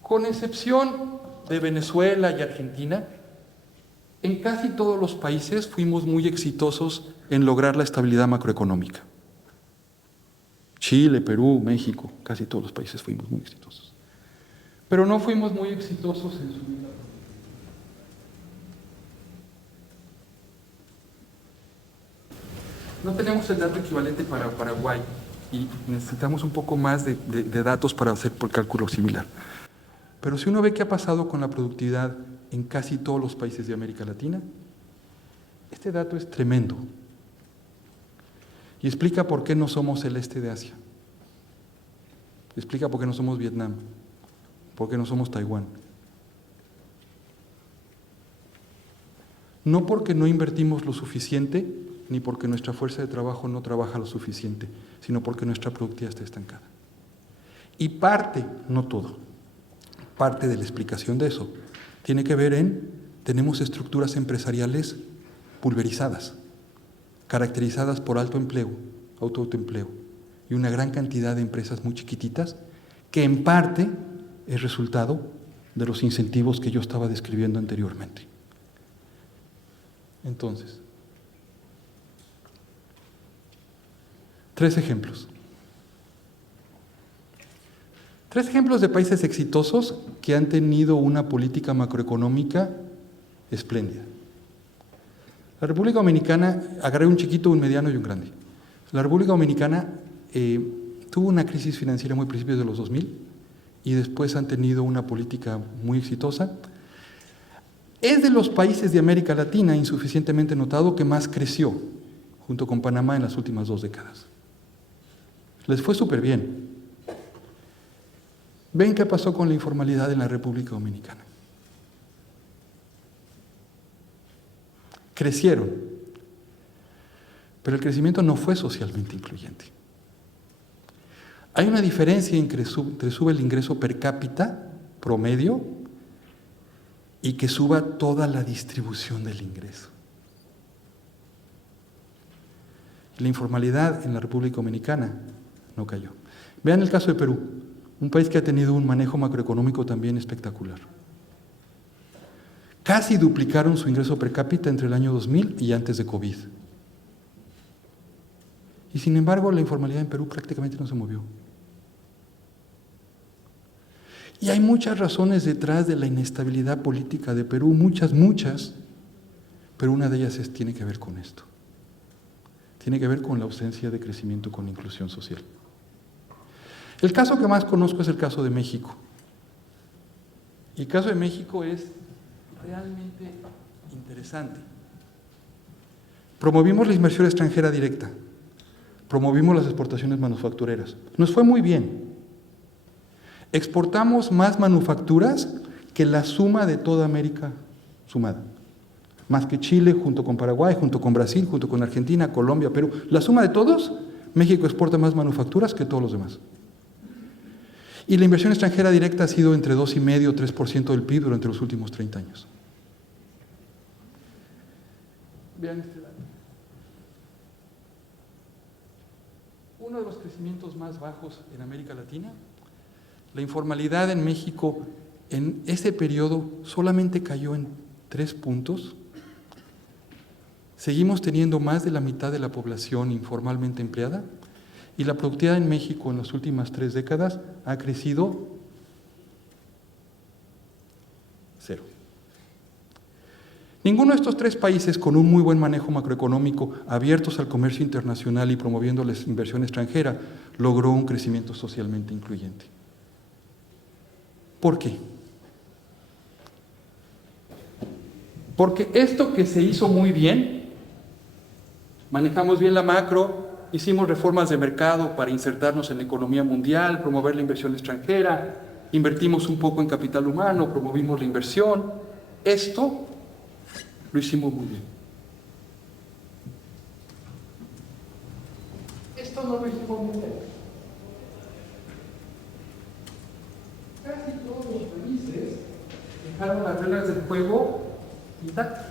Con excepción de Venezuela y Argentina, en casi todos los países fuimos muy exitosos en lograr la estabilidad macroeconómica. Chile, Perú, México, casi todos los países fuimos muy exitosos. Pero no fuimos muy exitosos en subir la productividad. No tenemos el dato equivalente para Paraguay y necesitamos un poco más de datos para hacer el cálculo similar. Pero si uno ve qué ha pasado con la productividad en casi todos los países de América Latina, este dato es tremendo. Y explica por qué no somos el este de Asia. Explica por qué no somos Vietnam, por qué no somos Taiwán. No porque no invertimos lo suficiente, ni porque nuestra fuerza de trabajo no trabaja lo suficiente, sino porque nuestra productividad está estancada. Y parte, no todo, parte de la explicación de eso tiene que ver tenemos estructuras empresariales pulverizadas, caracterizadas por alto empleo, autoempleo, y una gran cantidad de empresas muy chiquititas, que en parte es resultado de los incentivos que yo estaba describiendo anteriormente. Entonces, 3 ejemplos. 3 ejemplos de países exitosos que han tenido una política macroeconómica espléndida. La República Dominicana, agarré un chiquito, un mediano y un grande. La República Dominicana tuvo una crisis financiera muy a principios de los 2000 y después han tenido una política muy exitosa. Es de los países de América Latina insuficientemente notado que más creció, junto con Panamá, en las últimas 2 décadas. Les fue súper bien. Ven qué pasó con la informalidad en la República Dominicana. Crecieron, pero el crecimiento no fue socialmente incluyente. Hay una diferencia entre sube el ingreso per cápita promedio y que suba toda la distribución del ingreso. La informalidad en la República Dominicana no cayó. Vean el caso de Perú, un país que ha tenido un manejo macroeconómico también espectacular. Casi duplicaron su ingreso per cápita entre el año 2000 y antes de COVID. Y sin embargo, la informalidad en Perú prácticamente no se movió. Y hay muchas razones detrás de la inestabilidad política de Perú, muchas, pero una de ellas tiene que ver con esto. Tiene que ver con la ausencia de crecimiento con inclusión social. El caso que más conozco es el caso de México. Y el caso de México es realmente interesante. Promovimos la inversión extranjera directa, promovimos las exportaciones manufactureras. Nos fue muy bien. Exportamos más manufacturas que la suma de toda América sumada. Más que Chile, junto con Paraguay, junto con Brasil, junto con Argentina, Colombia, Perú. La suma de todos, México exporta más manufacturas que todos los demás. Y la inversión extranjera directa ha sido entre 2,5% y 3% del PIB durante los últimos 30 años. Vean este dato. Uno de los crecimientos más bajos en América Latina. La informalidad en México en ese periodo solamente cayó en 3 puntos. Seguimos teniendo más de la mitad de la población informalmente empleada y la productividad en México en las últimas 3 décadas ha crecido 0. Ninguno de estos 3 países con un muy buen manejo macroeconómico, abiertos al comercio internacional y promoviendo la inversión extranjera, logró un crecimiento socialmente incluyente. ¿Por qué? Porque esto que se hizo muy bien, manejamos bien la macro, hicimos reformas de mercado para insertarnos en la economía mundial, promover la inversión extranjera, invertimos un poco en capital humano, promovimos la inversión. Esto lo hicimos muy bien. Esto no lo hicimos muy bien. Casi todos los países dejaron las reglas del juego intactas.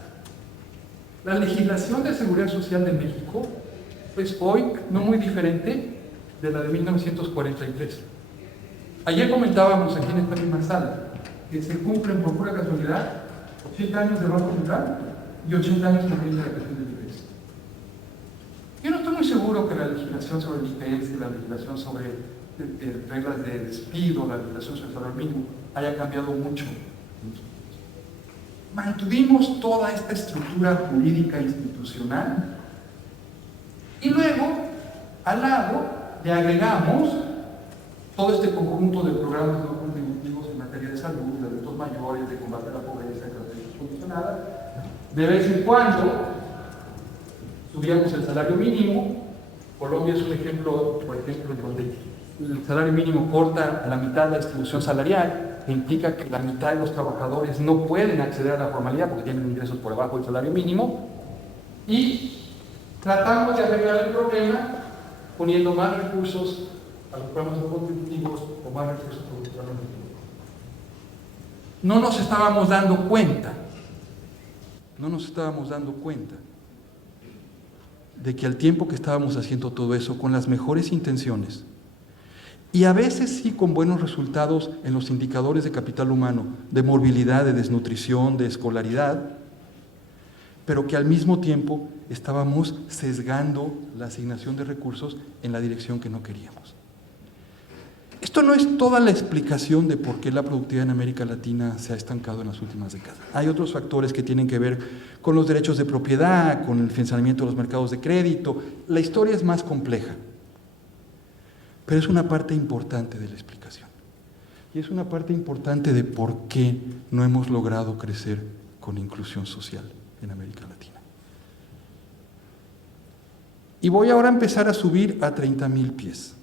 La legislación de seguridad social de México es hoy no muy diferente de la de 1943. Ayer comentábamos aquí en esta misma sala que se cumplen por pura casualidad 80 años del Banco Central y 80 años también de la creación del IPS. Yo no estoy muy seguro que la legislación sobre el IPS, la legislación sobre reglas de despido, la legislación sobre el salario mínimo, haya cambiado mucho. Mantuvimos toda esta estructura jurídica institucional y luego, al lado, le agregamos todo este conjunto de programas no contributivos en materia de salud, de adultos mayores, de combate a la pobreza, de características condicionadas. De vez en cuando subíamos el salario mínimo. Colombia es un ejemplo, por ejemplo, donde el salario mínimo corta a la mitad la distribución salarial, que implica que la mitad de los trabajadores no pueden acceder a la formalidad porque tienen ingresos por debajo del salario mínimo, y tratamos de arreglar el problema poniendo más recursos a los programas contributivos o más recursos a los programas contributivos. No nos estábamos dando cuenta de que al tiempo que estábamos haciendo todo eso con las mejores intenciones, y a veces sí con buenos resultados en los indicadores de capital humano, de movilidad, de desnutrición, de escolaridad, pero que al mismo tiempo estábamos sesgando la asignación de recursos en la dirección que no queríamos. Esto no es toda la explicación de por qué la productividad en América Latina se ha estancado en las últimas décadas. Hay otros factores que tienen que ver con los derechos de propiedad, con el financiamiento de los mercados de crédito. La historia es más compleja, pero es una parte importante de la explicación. Y es una parte importante de por qué no hemos logrado crecer con inclusión social en América Latina. Y voy ahora a empezar a subir a 30,000 pies.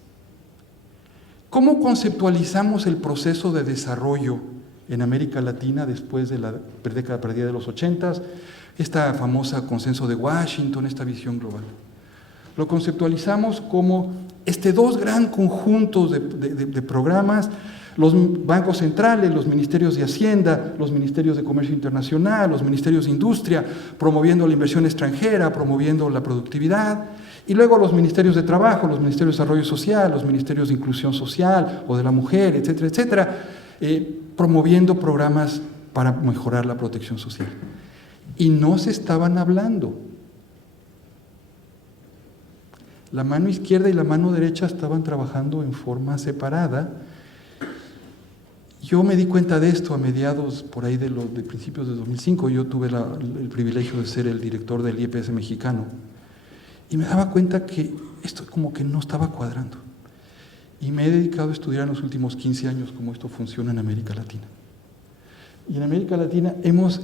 ¿Cómo conceptualizamos el proceso de desarrollo en América Latina después de la década perdida de los 80s? Esta famosa consenso de Washington, esta visión global. Lo conceptualizamos como dos gran conjuntos de programas, los bancos centrales, los ministerios de Hacienda, los ministerios de Comercio Internacional, los ministerios de Industria, promoviendo la inversión extranjera, promoviendo la productividad, y luego los ministerios de Trabajo, los ministerios de Desarrollo Social, los ministerios de Inclusión Social o de la Mujer, etcétera, etcétera, promoviendo programas para mejorar la protección social. Y no se estaban hablando. La mano izquierda y la mano derecha estaban trabajando en forma separada. Yo me di cuenta de esto a mediados, por ahí de principios de 2005. Yo tuve el privilegio de ser el director del IEPS mexicano y me daba cuenta que esto como que no estaba cuadrando. Y me he dedicado a estudiar en los últimos 15 años cómo esto funciona en América Latina. Y en América Latina hemos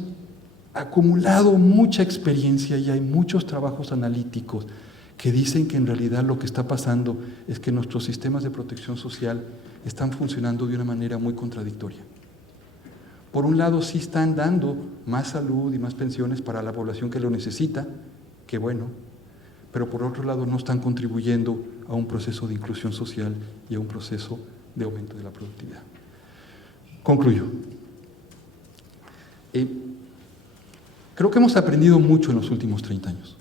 acumulado mucha experiencia y hay muchos trabajos analíticos que dicen que en realidad lo que está pasando es que nuestros sistemas de protección social están funcionando de una manera muy contradictoria. Por un lado, sí están dando más salud y más pensiones para la población que lo necesita, qué bueno, pero por otro lado no están contribuyendo a un proceso de inclusión social y a un proceso de aumento de la productividad. Concluyo. Creo que hemos aprendido mucho en los últimos 30 años.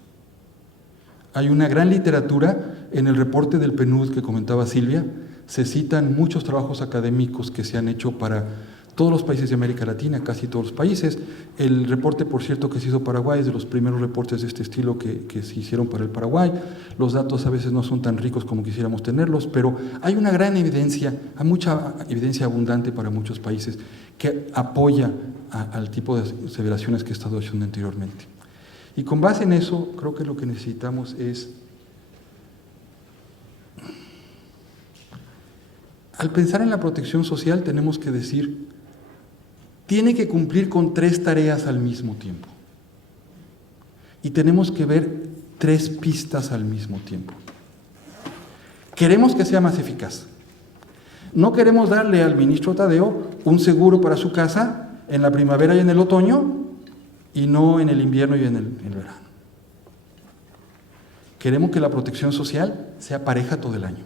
Hay una gran literatura en el reporte del PNUD que comentaba Silvia. Se citan muchos trabajos académicos que se han hecho para todos los países de América Latina, casi todos los países. El reporte, por cierto, que se hizo Paraguay es de los primeros reportes de este estilo que se hicieron para el Paraguay. Los datos a veces no son tan ricos como quisiéramos tenerlos, pero hay una gran evidencia, hay mucha evidencia abundante para muchos países que apoya al tipo de aseveraciones que he estado haciendo anteriormente. Y con base en eso, creo que lo que necesitamos es, al pensar en la protección social, tenemos que decir, tiene que cumplir con 3 tareas al mismo tiempo. Y tenemos que ver 3 pistas al mismo tiempo. Queremos que sea más eficaz. No queremos darle al ministro Tadeo un seguro para su casa en la primavera y en el otoño, y no en el invierno y en el verano. Queremos que la protección social sea pareja todo el año,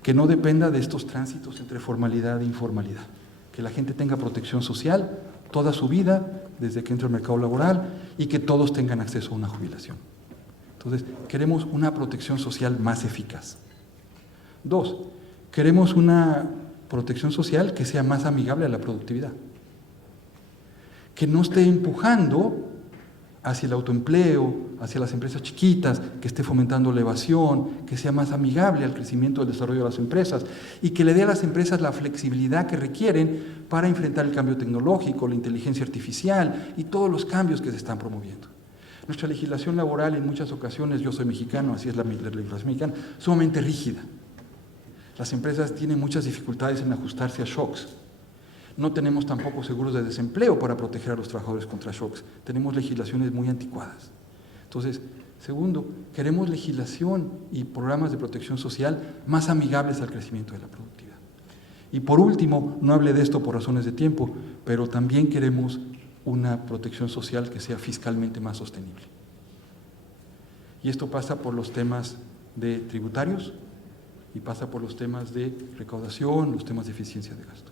que no dependa de estos tránsitos entre formalidad e informalidad, que la gente tenga protección social toda su vida, desde que entra al mercado laboral, y que todos tengan acceso a una jubilación. Entonces, queremos una protección social más eficaz. 2, queremos una protección social que sea más amigable a la productividad, que no esté empujando hacia el autoempleo, hacia las empresas chiquitas, que esté fomentando la evasión, que sea más amigable al crecimiento y al desarrollo de las empresas y que le dé a las empresas la flexibilidad que requieren para enfrentar el cambio tecnológico, la inteligencia artificial y todos los cambios que se están promoviendo. Nuestra legislación laboral en muchas ocasiones, yo soy mexicano, así es la legislación mexicana, sumamente rígida. Las empresas tienen muchas dificultades en ajustarse a shocks. No tenemos tampoco seguros de desempleo para proteger a los trabajadores contra shocks. Tenemos legislaciones muy anticuadas. Entonces, segundo, queremos legislación y programas de protección social más amigables al crecimiento de la productividad. Y por último, no hablé de esto por razones de tiempo, pero también queremos una protección social que sea fiscalmente más sostenible. Y esto pasa por los temas de tributarios y pasa por los temas de recaudación, los temas de eficiencia de gasto.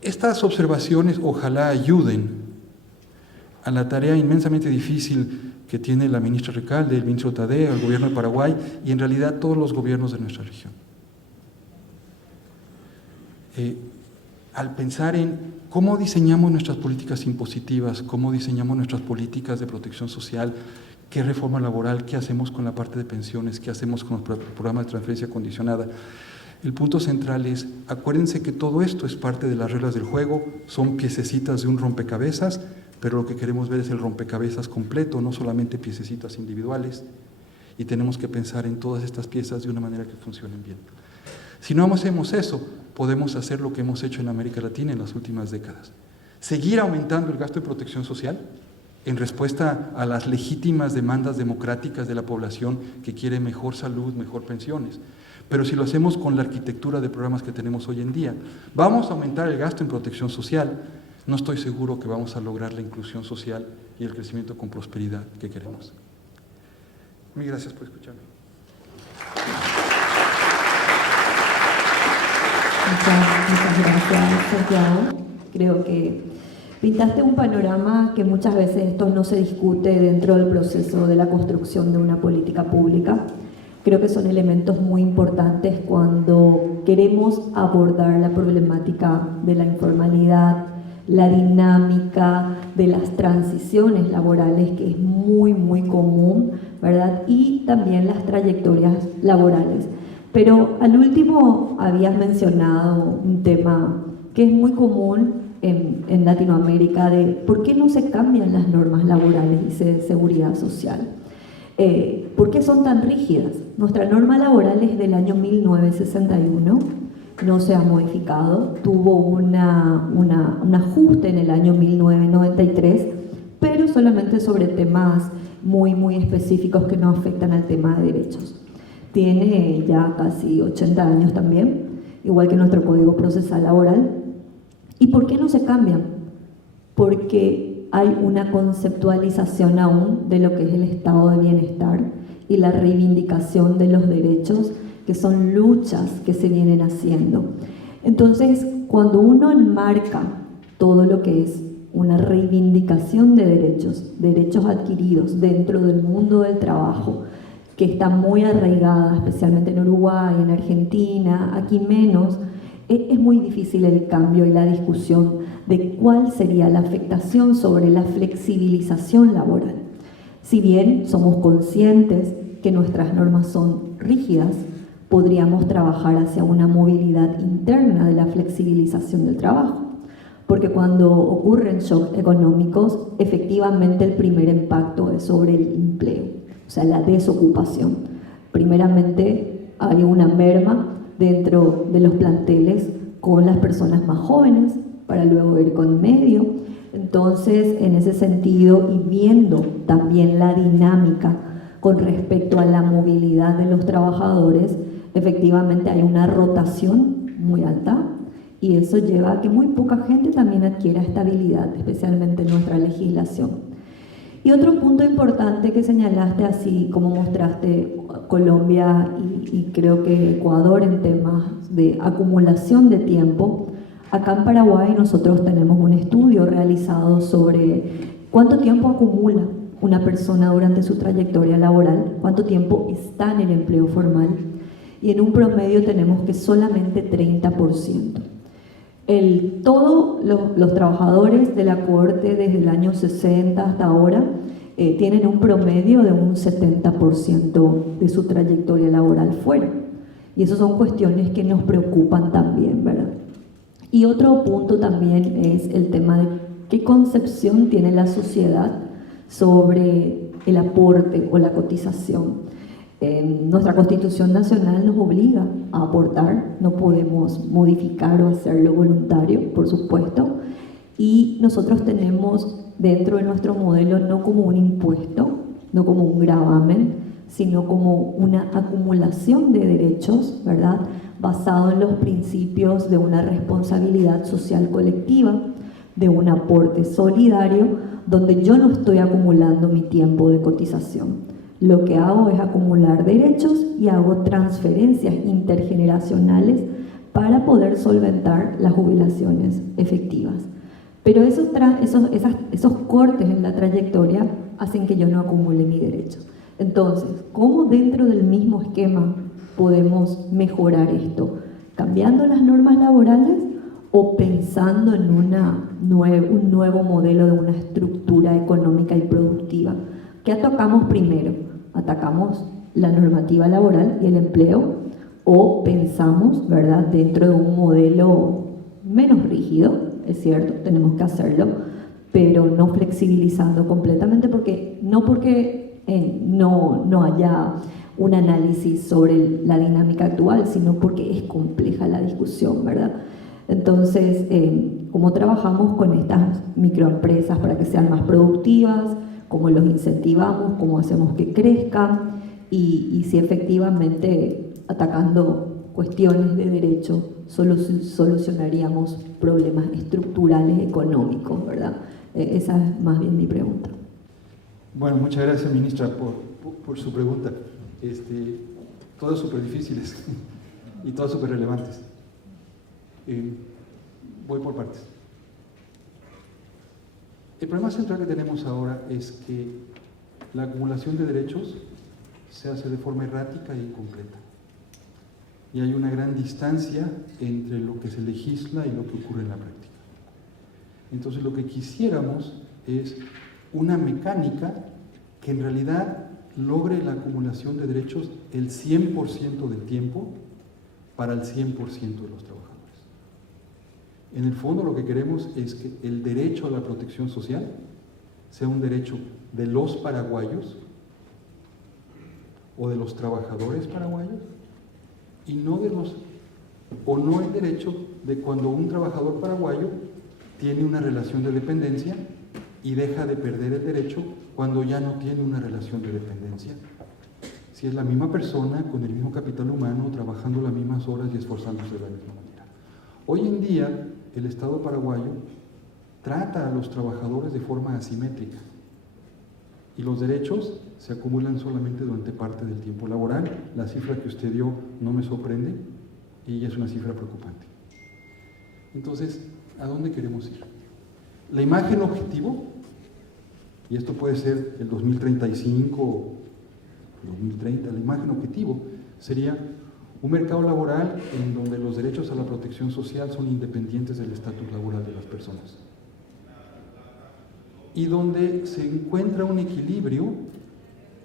Estas observaciones ojalá ayuden a la tarea inmensamente difícil que tiene la ministra Recalde, el ministro Tadeo, el gobierno de Paraguay y en realidad todos los gobiernos de nuestra región. Al pensar en cómo diseñamos nuestras políticas impositivas, cómo diseñamos nuestras políticas de protección social, qué reforma laboral, qué hacemos con la parte de pensiones, qué hacemos con los programas de transferencia condicionada. El punto central es, acuérdense que todo esto es parte de las reglas del juego, son piececitas de un rompecabezas, pero lo que queremos ver es el rompecabezas completo, no solamente piececitas individuales, y tenemos que pensar en todas estas piezas de una manera que funcionen bien. Si no hacemos eso, podemos hacer lo que hemos hecho en América Latina en las últimas décadas. Seguir aumentando el gasto de protección social en respuesta a las legítimas demandas democráticas de la población que quiere mejor salud, mejor pensiones. pero si lo hacemos con la arquitectura de programas que tenemos hoy en día, vamos a aumentar el gasto en protección social. No estoy seguro que vamos a lograr la inclusión social y el crecimiento con prosperidad que queremos. Mil gracias por escucharme. Muchas gracias, Santiago. Creo que pintaste un panorama que muchas veces esto no se discute dentro del proceso de la construcción de una política pública. Creo que son elementos muy importantes cuando queremos abordar la problemática de la informalidad, la dinámica de las transiciones laborales, que es muy común, ¿verdad? Y también las trayectorias laborales. Pero al último habías mencionado un tema que es muy común en Latinoamérica, de por qué no se cambian las normas laborales y de seguridad social. ¿Por qué son tan rígidas? Nuestra norma laboral es del año 1961, no se ha modificado, tuvo un ajuste en el año 1993, pero solamente sobre temas muy específicos que no afectan al tema de derechos. Tiene ya casi 80 años también, igual que nuestro Código Procesal Laboral. ¿Y por qué no se cambian? Porque hay una conceptualización aún de lo que es el estado de bienestar y la reivindicación de los derechos, que son luchas que se vienen haciendo. Entonces, cuando uno enmarca todo lo que es una reivindicación de derechos adquiridos dentro del mundo del trabajo, que está muy arraigada, especialmente en Uruguay, en Argentina, aquí menos, es muy difícil el cambio y la discusión de cuál sería la afectación sobre la flexibilización laboral. Si bien somos conscientes que nuestras normas son rígidas, podríamos trabajar hacia una movilidad interna de la flexibilización del trabajo, porque cuando ocurren shocks económicos, efectivamente el primer impacto es sobre el empleo, o sea, la desocupación. Primeramente hay una merma dentro de los planteles con las personas más jóvenes, para luego ir con medio. Entonces, en ese sentido, y viendo también la dinámica con respecto a la movilidad de los trabajadores, efectivamente hay una rotación muy alta y eso lleva a que muy poca gente también adquiera estabilidad, especialmente en nuestra legislación. Y otro punto importante que señalaste, así como mostraste Colombia y creo que Ecuador en temas de acumulación de tiempo, acá en Paraguay nosotros tenemos un estudio realizado sobre cuánto tiempo acumula una persona durante su trayectoria laboral, cuánto tiempo está en el empleo formal, y en un promedio tenemos que solamente 30%. Todos los trabajadores de la Corte desde el año 60 hasta ahora tienen un promedio de un 70% de su trayectoria laboral fuera. Y esas son cuestiones que nos preocupan también, ¿verdad? Y otro punto también es el tema de qué concepción tiene la sociedad sobre el aporte o la cotización. Nuestra Constitución Nacional nos obliga a aportar, no podemos modificar o hacerlo voluntario, por supuesto, y nosotros tenemos dentro de nuestro modelo no como un impuesto, no como un gravamen, sino como una acumulación de derechos, ¿verdad?, basado en los principios de una responsabilidad social colectiva, de un aporte solidario, donde yo no estoy acumulando mi tiempo de cotización. Lo que hago es acumular derechos y hago transferencias intergeneracionales para poder solventar las jubilaciones efectivas. Pero esos cortes en la trayectoria hacen que yo no acumule mis derechos. Entonces, ¿cómo dentro del mismo esquema podemos mejorar esto? ¿Cambiando las normas laborales o pensando en un nuevo modelo de una estructura económica y productiva? ¿Qué atacamos primero? ¿Atacamos la normativa laboral y el empleo o pensamos, ¿verdad?, dentro de un modelo menos rígido? Es cierto, tenemos que hacerlo, pero no flexibilizando completamente, porque no haya un análisis sobre la dinámica actual, sino porque es compleja la discusión, ¿verdad? Entonces, ¿cómo trabajamos con estas microempresas para que sean más productivas? ¿Cómo los incentivamos? ¿Cómo hacemos que crezcan? Y si efectivamente atacando cuestiones de derecho solo solucionaríamos problemas estructurales económicos, ¿verdad? Esa es más bien mi pregunta. Bueno, muchas gracias, ministra, por su pregunta. Todas súper difíciles y todas súper relevantes. Voy por partes. El problema central que tenemos ahora es que la acumulación de derechos se hace de forma errática e incompleta. Y hay una gran distancia entre lo que se legisla y lo que ocurre en la práctica. Entonces, lo que quisiéramos es una mecánica que en realidad logre la acumulación de derechos el 100% del tiempo para el 100% de los trabajadores. En el fondo, lo que queremos es que el derecho a la protección social sea un derecho de los paraguayos o de los trabajadores paraguayos y no el derecho de cuando un trabajador paraguayo tiene una relación de dependencia y deja de perder el derecho cuando ya no tiene una relación de dependencia. Si es la misma persona con el mismo capital humano, trabajando las mismas horas y esforzándose de la misma manera. Hoy en día, el Estado paraguayo trata a los trabajadores de forma asimétrica y los derechos se acumulan solamente durante parte del tiempo laboral. La cifra que usted dio no me sorprende y es una cifra preocupante. Entonces, ¿a dónde queremos ir? La imagen objetivo, y esto puede ser el 2035 o 2030, la imagen objetivo sería un mercado laboral en donde los derechos a la protección social son independientes del estatus laboral de las personas y donde se encuentra un equilibrio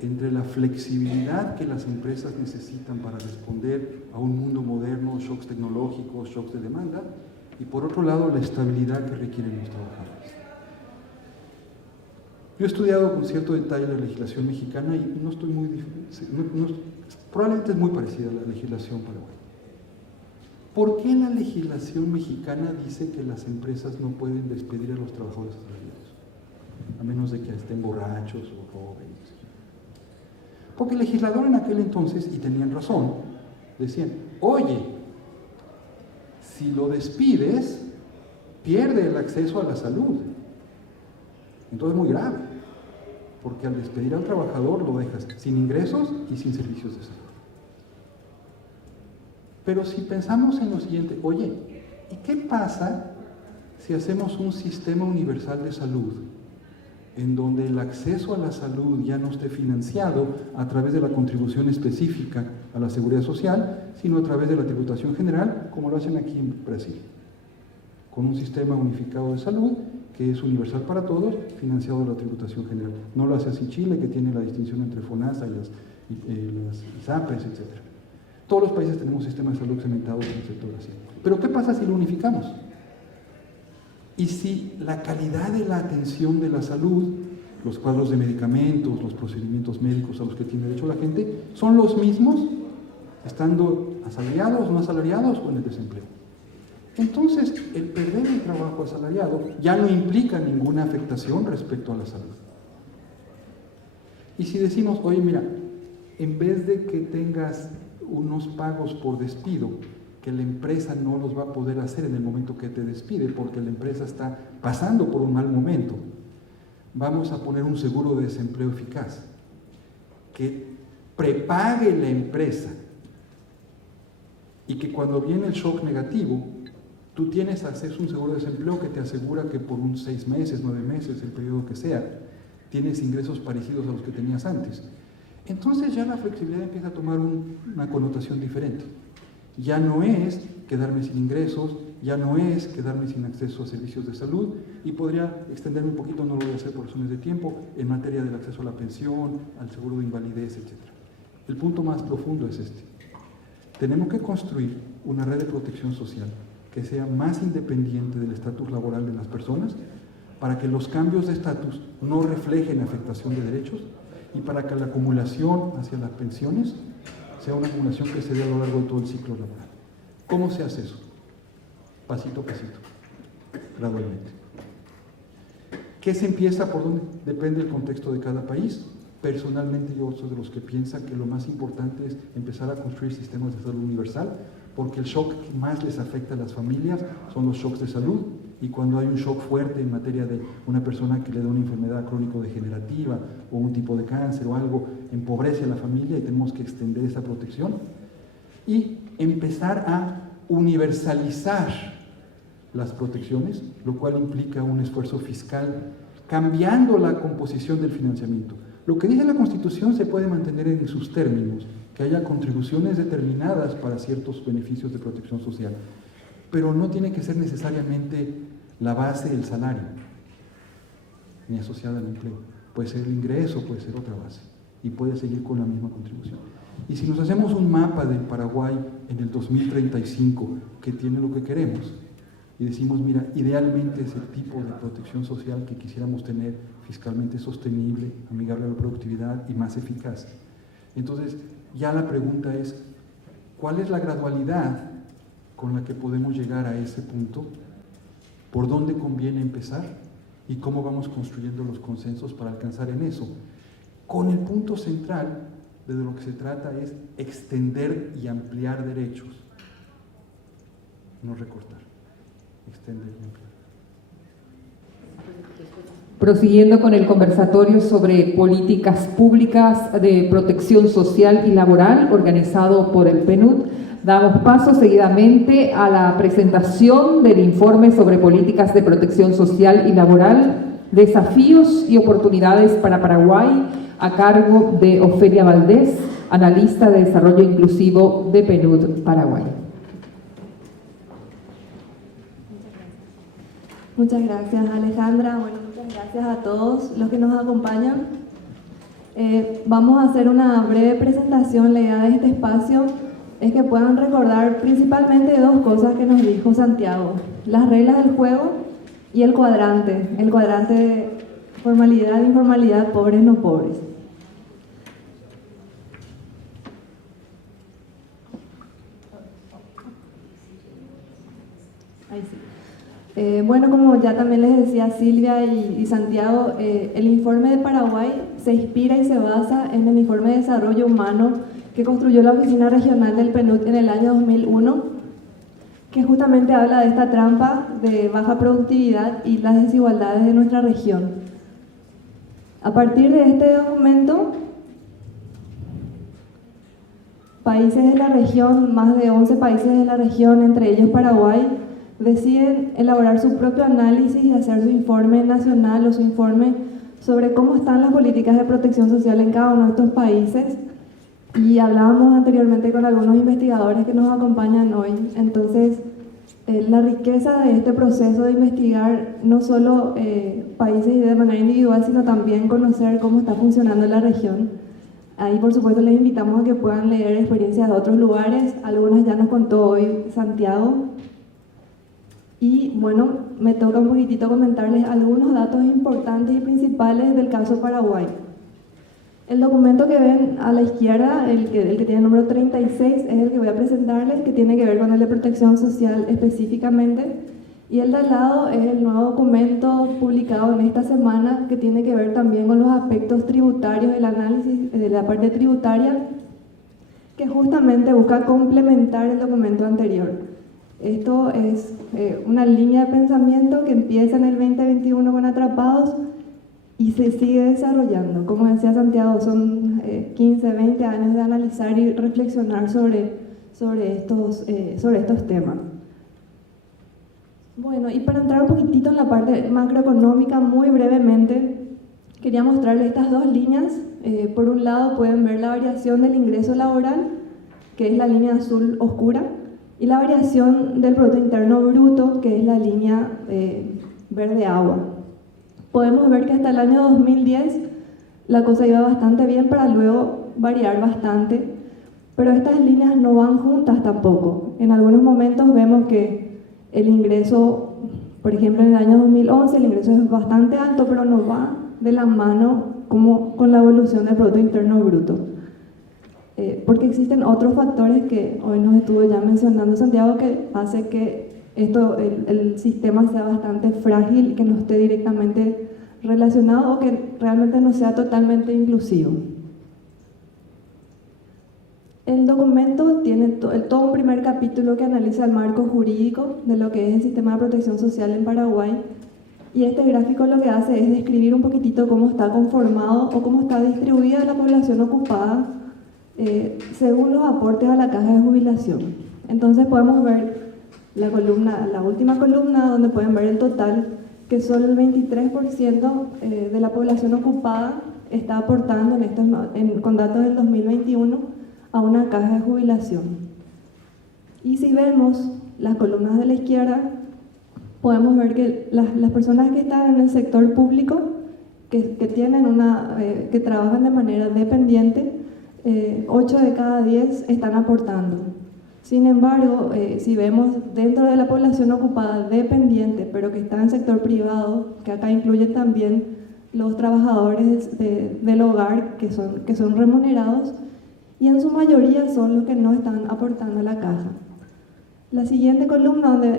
entre la flexibilidad que las empresas necesitan para responder a un mundo moderno, shocks tecnológicos, shocks de demanda, y por otro lado la estabilidad que requieren los trabajadores. Yo he estudiado con cierto detalle la legislación mexicana y no estoy muy probablemente es muy parecida a la legislación paraguaya. ¿Por qué la legislación mexicana dice que las empresas no pueden despedir a los trabajadores asalariados? A menos de que estén borrachos o roben. Porque el legislador en aquel entonces, y tenían razón, decían, oye, si lo despides, pierde el acceso a la salud. Entonces es muy grave, porque al despedir al trabajador lo dejas sin ingresos y sin servicios de salud. Pero si pensamos en lo siguiente, oye, ¿y qué pasa si hacemos un sistema universal de salud en donde el acceso a la salud ya no esté financiado a través de la contribución específica a la seguridad social, sino a través de la tributación general, como lo hacen aquí en Brasil, con un sistema unificado de salud que es universal para todos, financiado de la tributación general? No lo hace así Chile, que tiene la distinción entre FONASA y las ISAPRES, etc. Todos los países tenemos sistemas de salud cementados en el sector así. Pero ¿qué pasa si lo unificamos? Y si la calidad de la atención de la salud, los cuadros de medicamentos, los procedimientos médicos a los que tiene derecho la gente, son los mismos, estando asalariados, no asalariados o en el desempleo. Entonces, el perder el trabajo asalariado ya no implica ninguna afectación respecto a la salud. Y si decimos, oye, mira, en vez de que tengas unos pagos por despido, que la empresa no los va a poder hacer en el momento que te despide, porque la empresa está pasando por un mal momento, vamos a poner un seguro de desempleo eficaz, que prepague la empresa y que cuando viene el shock negativo, tú tienes acceso a un seguro de desempleo que te asegura que por unos 6 meses, 9 meses, el periodo que sea, tienes ingresos parecidos a los que tenías antes. Entonces ya la flexibilidad empieza a tomar una connotación diferente. Ya no es quedarme sin ingresos, ya no es quedarme sin acceso a servicios de salud, y podría extenderme un poquito, no lo voy a hacer por razones de tiempo, en materia del acceso a la pensión, al seguro de invalidez, etc. El punto más profundo es este. Tenemos que construir una red de protección social que sea más independiente del estatus laboral de las personas, para que los cambios de estatus no reflejen afectación de derechos y para que la acumulación hacia las pensiones sea una acumulación que se dé a lo largo de todo el ciclo laboral. ¿Cómo se hace eso? Pasito a pasito, gradualmente. ¿Qué se empieza por dónde? Depende del contexto de cada país. Personalmente yo soy de los que piensa que lo más importante es empezar a construir sistemas de salud universal, porque el shock que más les afecta a las familias son los shocks de salud, y cuando hay un shock fuerte en materia de una persona que le da una enfermedad crónico-degenerativa o un tipo de cáncer o algo, empobrece a la familia y tenemos que extender esa protección y empezar a universalizar las protecciones, lo cual implica un esfuerzo fiscal cambiando la composición del financiamiento. Lo que dice la Constitución se puede mantener en sus términos, que haya contribuciones determinadas para ciertos beneficios de protección social, pero no tiene que ser necesariamente la base del salario, ni asociada al empleo. Puede ser el ingreso, puede ser otra base, y puede seguir con la misma contribución. Y si nos hacemos un mapa del Paraguay en el 2035, que tiene lo que queremos, y decimos, mira, idealmente es el tipo de protección social que quisiéramos tener, fiscalmente sostenible, amigable a la productividad y más eficaz. Entonces, ya la pregunta es, ¿cuál es la gradualidad con la que podemos llegar a ese punto? ¿Por dónde conviene empezar? ¿Y cómo vamos construyendo los consensos para alcanzar en eso? Con el punto central de lo que se trata es extender y ampliar derechos, no recortar. Extender y ampliar. Prosiguiendo con el conversatorio sobre políticas públicas de protección social y laboral organizado por el PNUD, damos paso seguidamente a la presentación del informe sobre políticas de protección social y laboral, desafíos y oportunidades para Paraguay, a cargo de Ofelia Valdés, analista de desarrollo inclusivo de PNUD Paraguay. Muchas gracias, Alejandra. Bueno, muchas gracias a todos los que nos acompañan. Vamos a hacer una breve presentación. La idea de este espacio es que puedan recordar principalmente dos cosas que nos dijo Santiago: las reglas del juego y el cuadrante de formalidad, informalidad, pobres, no pobres. Ahí sí. Bueno, como ya también les decía Silvia y Santiago, el informe de Paraguay se inspira y se basa en el informe de desarrollo humano que construyó la Oficina Regional del PNUD en el año 2001, que justamente habla de esta trampa de baja productividad y las desigualdades de nuestra región. A partir de este documento, países de la región, más de 11 países de la región, entre ellos Paraguay, deciden elaborar su propio análisis y hacer su informe nacional o su informe sobre cómo están las políticas de protección social en cada uno de estos países. Y hablábamos anteriormente con algunos investigadores que nos acompañan hoy. Entonces, la riqueza de este proceso de investigar no solo países de manera individual, sino también conocer cómo está funcionando la región. Ahí, por supuesto, les invitamos a que puedan leer experiencias de otros lugares. Algunas ya nos contó hoy Santiago. Y bueno, me toca un poquitito comentarles algunos datos importantes y principales del caso Paraguay. El documento que ven a la izquierda, el que tiene el número 36, es el que voy a presentarles, que tiene que ver con el de protección social específicamente. Y el de al lado es el nuevo documento publicado en esta semana, que tiene que ver también con los aspectos tributarios, el análisis de la parte tributaria, que justamente busca complementar el documento anterior. Esto es una línea de pensamiento que empieza en el 2021 con Atrapados y se sigue desarrollando. Como decía Santiago, son 15, 20 años de analizar y reflexionar sobre estos temas. Bueno, y para entrar un poquitito en la parte macroeconómica, muy brevemente, quería mostrarles estas dos líneas. Por un lado pueden ver la variación del ingreso laboral, que es la línea azul oscura, y la variación del Producto Interno Bruto, que es la línea verde agua. Podemos ver que hasta el año 2010 la cosa iba bastante bien para luego variar bastante, pero estas líneas no van juntas tampoco. En algunos momentos vemos que el ingreso, por ejemplo en el año 2011, el ingreso es bastante alto, pero no va de la mano como con la evolución del Producto Interno Bruto. Porque existen otros factores que hoy nos estuvo ya mencionando Santiago, que hace que el sistema sea bastante frágil y que no esté directamente relacionado o que realmente no sea totalmente inclusivo. El documento tiene todo un primer capítulo que analiza el marco jurídico de lo que es el sistema de protección social en Paraguay, y este gráfico lo que hace es describir un poquitito cómo está conformado o cómo está distribuida la población ocupada según los aportes a la caja de jubilación. Entonces podemos ver la última columna, donde pueden ver el total, que solo el 23% de la población ocupada está aportando con datos del 2021 a una caja de jubilación. Y si vemos las columnas de la izquierda, podemos ver que las personas que están en el sector público, que trabajan de manera dependiente, 8 de cada 10 están aportando. Sin embargo, si vemos dentro de la población ocupada dependiente, pero que está en el sector privado, que acá incluye también los trabajadores del hogar que son remunerados, y en su mayoría son los que no están aportando a la caja. La siguiente columna donde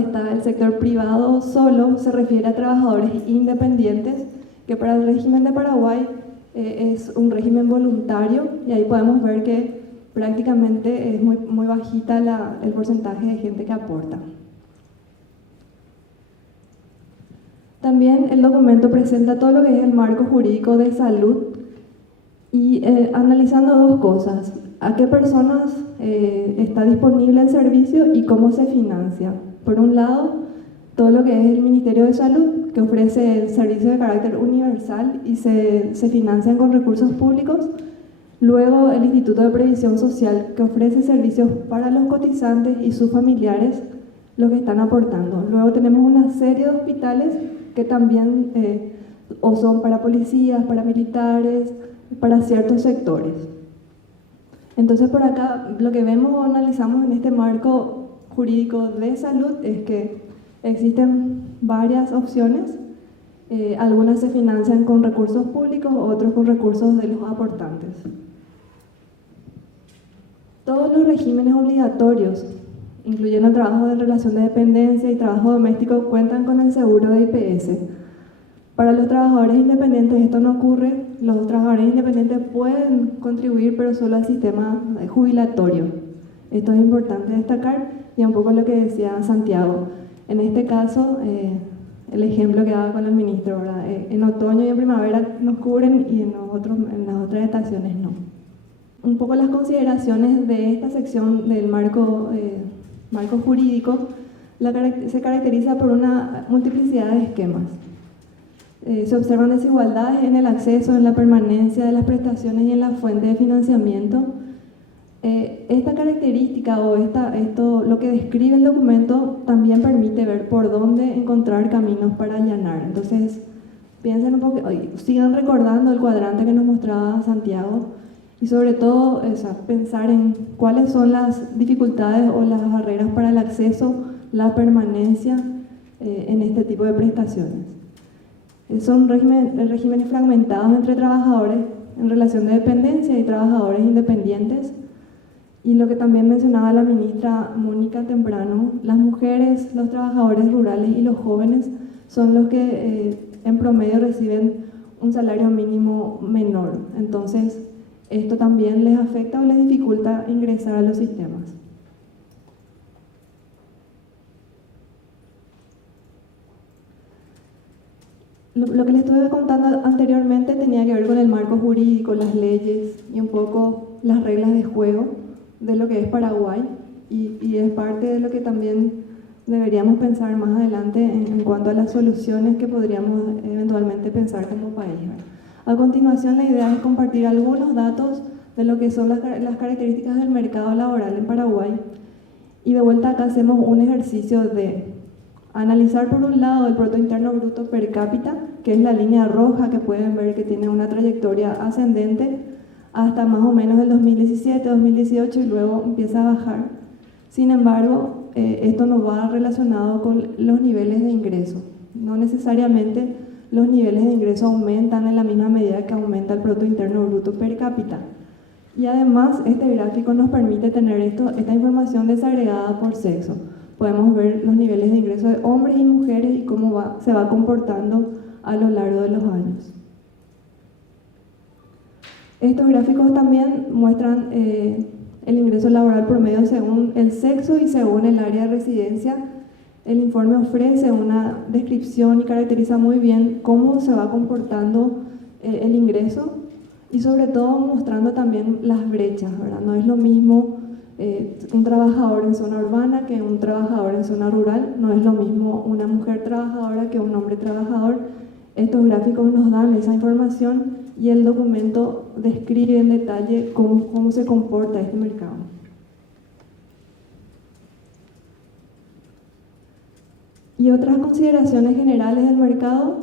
está el sector privado solo se refiere a trabajadores independientes, que para el régimen de Paraguay es un régimen voluntario, y ahí podemos ver que prácticamente es muy bajita el porcentaje de gente que aporta. También el documento presenta todo lo que es el marco jurídico de salud, y analizando dos cosas: a qué personas está disponible el servicio y cómo se financia. Por un lado, todo lo que es el Ministerio de Salud, que ofrece el servicio de carácter universal y se financian con recursos públicos. Luego, el Instituto de Previsión Social, que ofrece servicios para los cotizantes y sus familiares, los que están aportando. Luego tenemos una serie de hospitales que también o son para policías, para militares, para ciertos sectores. Entonces, por acá lo que vemos o analizamos en este marco jurídico de salud es que existen varias opciones. Algunas se financian con recursos públicos, otros con recursos de los aportantes. Todos los regímenes obligatorios, incluyendo el trabajo de relación de dependencia y trabajo doméstico, cuentan con el seguro de IPS. Para los trabajadores independientes esto no ocurre. Los trabajadores independientes pueden contribuir, pero solo al sistema jubilatorio. Esto es importante destacar, y un poco lo que decía Santiago. En este caso, el ejemplo que daba con el ministro, ¿verdad? En otoño y en primavera nos cubren y en las otras estaciones no. Un poco las consideraciones de esta sección del marco jurídico se caracteriza por una multiplicidad de esquemas. Se observan desigualdades en el acceso, en la permanencia de las prestaciones y en la fuente de financiamiento. Esta característica lo que describe el documento también permite ver por dónde encontrar caminos para allanar. Entonces, piensen un poco, sigan recordando el cuadrante que nos mostraba Santiago, y sobre todo pensar en cuáles son las dificultades o las barreras para el acceso, la permanencia en este tipo de prestaciones. Son regímenes fragmentados entre trabajadores en relación de dependencia y trabajadores independientes. Y lo que también mencionaba la ministra Mónica temprano, las mujeres, los trabajadores rurales y los jóvenes son los que en promedio reciben un salario mínimo menor. Entonces, esto también les afecta o les dificulta ingresar a los sistemas. Lo que les estuve contando anteriormente tenía que ver con el marco jurídico, las leyes y un poco las reglas de juego de lo que es Paraguay, y es parte de lo que también deberíamos pensar más adelante en cuanto a las soluciones que podríamos eventualmente pensar como país. A continuación, la idea es compartir algunos datos de lo que son las características del mercado laboral en Paraguay, y de vuelta acá hacemos un ejercicio de analizar por un lado el Producto Interno Bruto per cápita, que es la línea roja que pueden ver que tiene una trayectoria ascendente hasta más o menos el 2017, 2018, y luego empieza a bajar. Sin embargo, esto no va relacionado con los niveles de ingreso. No necesariamente los niveles de ingreso aumentan en la misma medida que aumenta el Producto Interno Bruto per cápita. Y además, este gráfico nos permite tener esta información desagregada por sexo. podemos ver los niveles de ingreso de hombres y mujeres y cómo se va comportando a lo largo de los años. Estos gráficos también muestran el ingreso laboral promedio según el sexo y según el área de residencia. El informe ofrece una descripción y caracteriza muy bien cómo se va comportando el ingreso y sobre todo mostrando también las brechas, ¿verdad? No es lo mismo un trabajador en zona urbana que un trabajador en zona rural, no es lo mismo una mujer trabajadora que un hombre trabajador. Estos gráficos nos dan esa información y el documento describe en detalle cómo se comporta este mercado. Y otras consideraciones generales del mercado,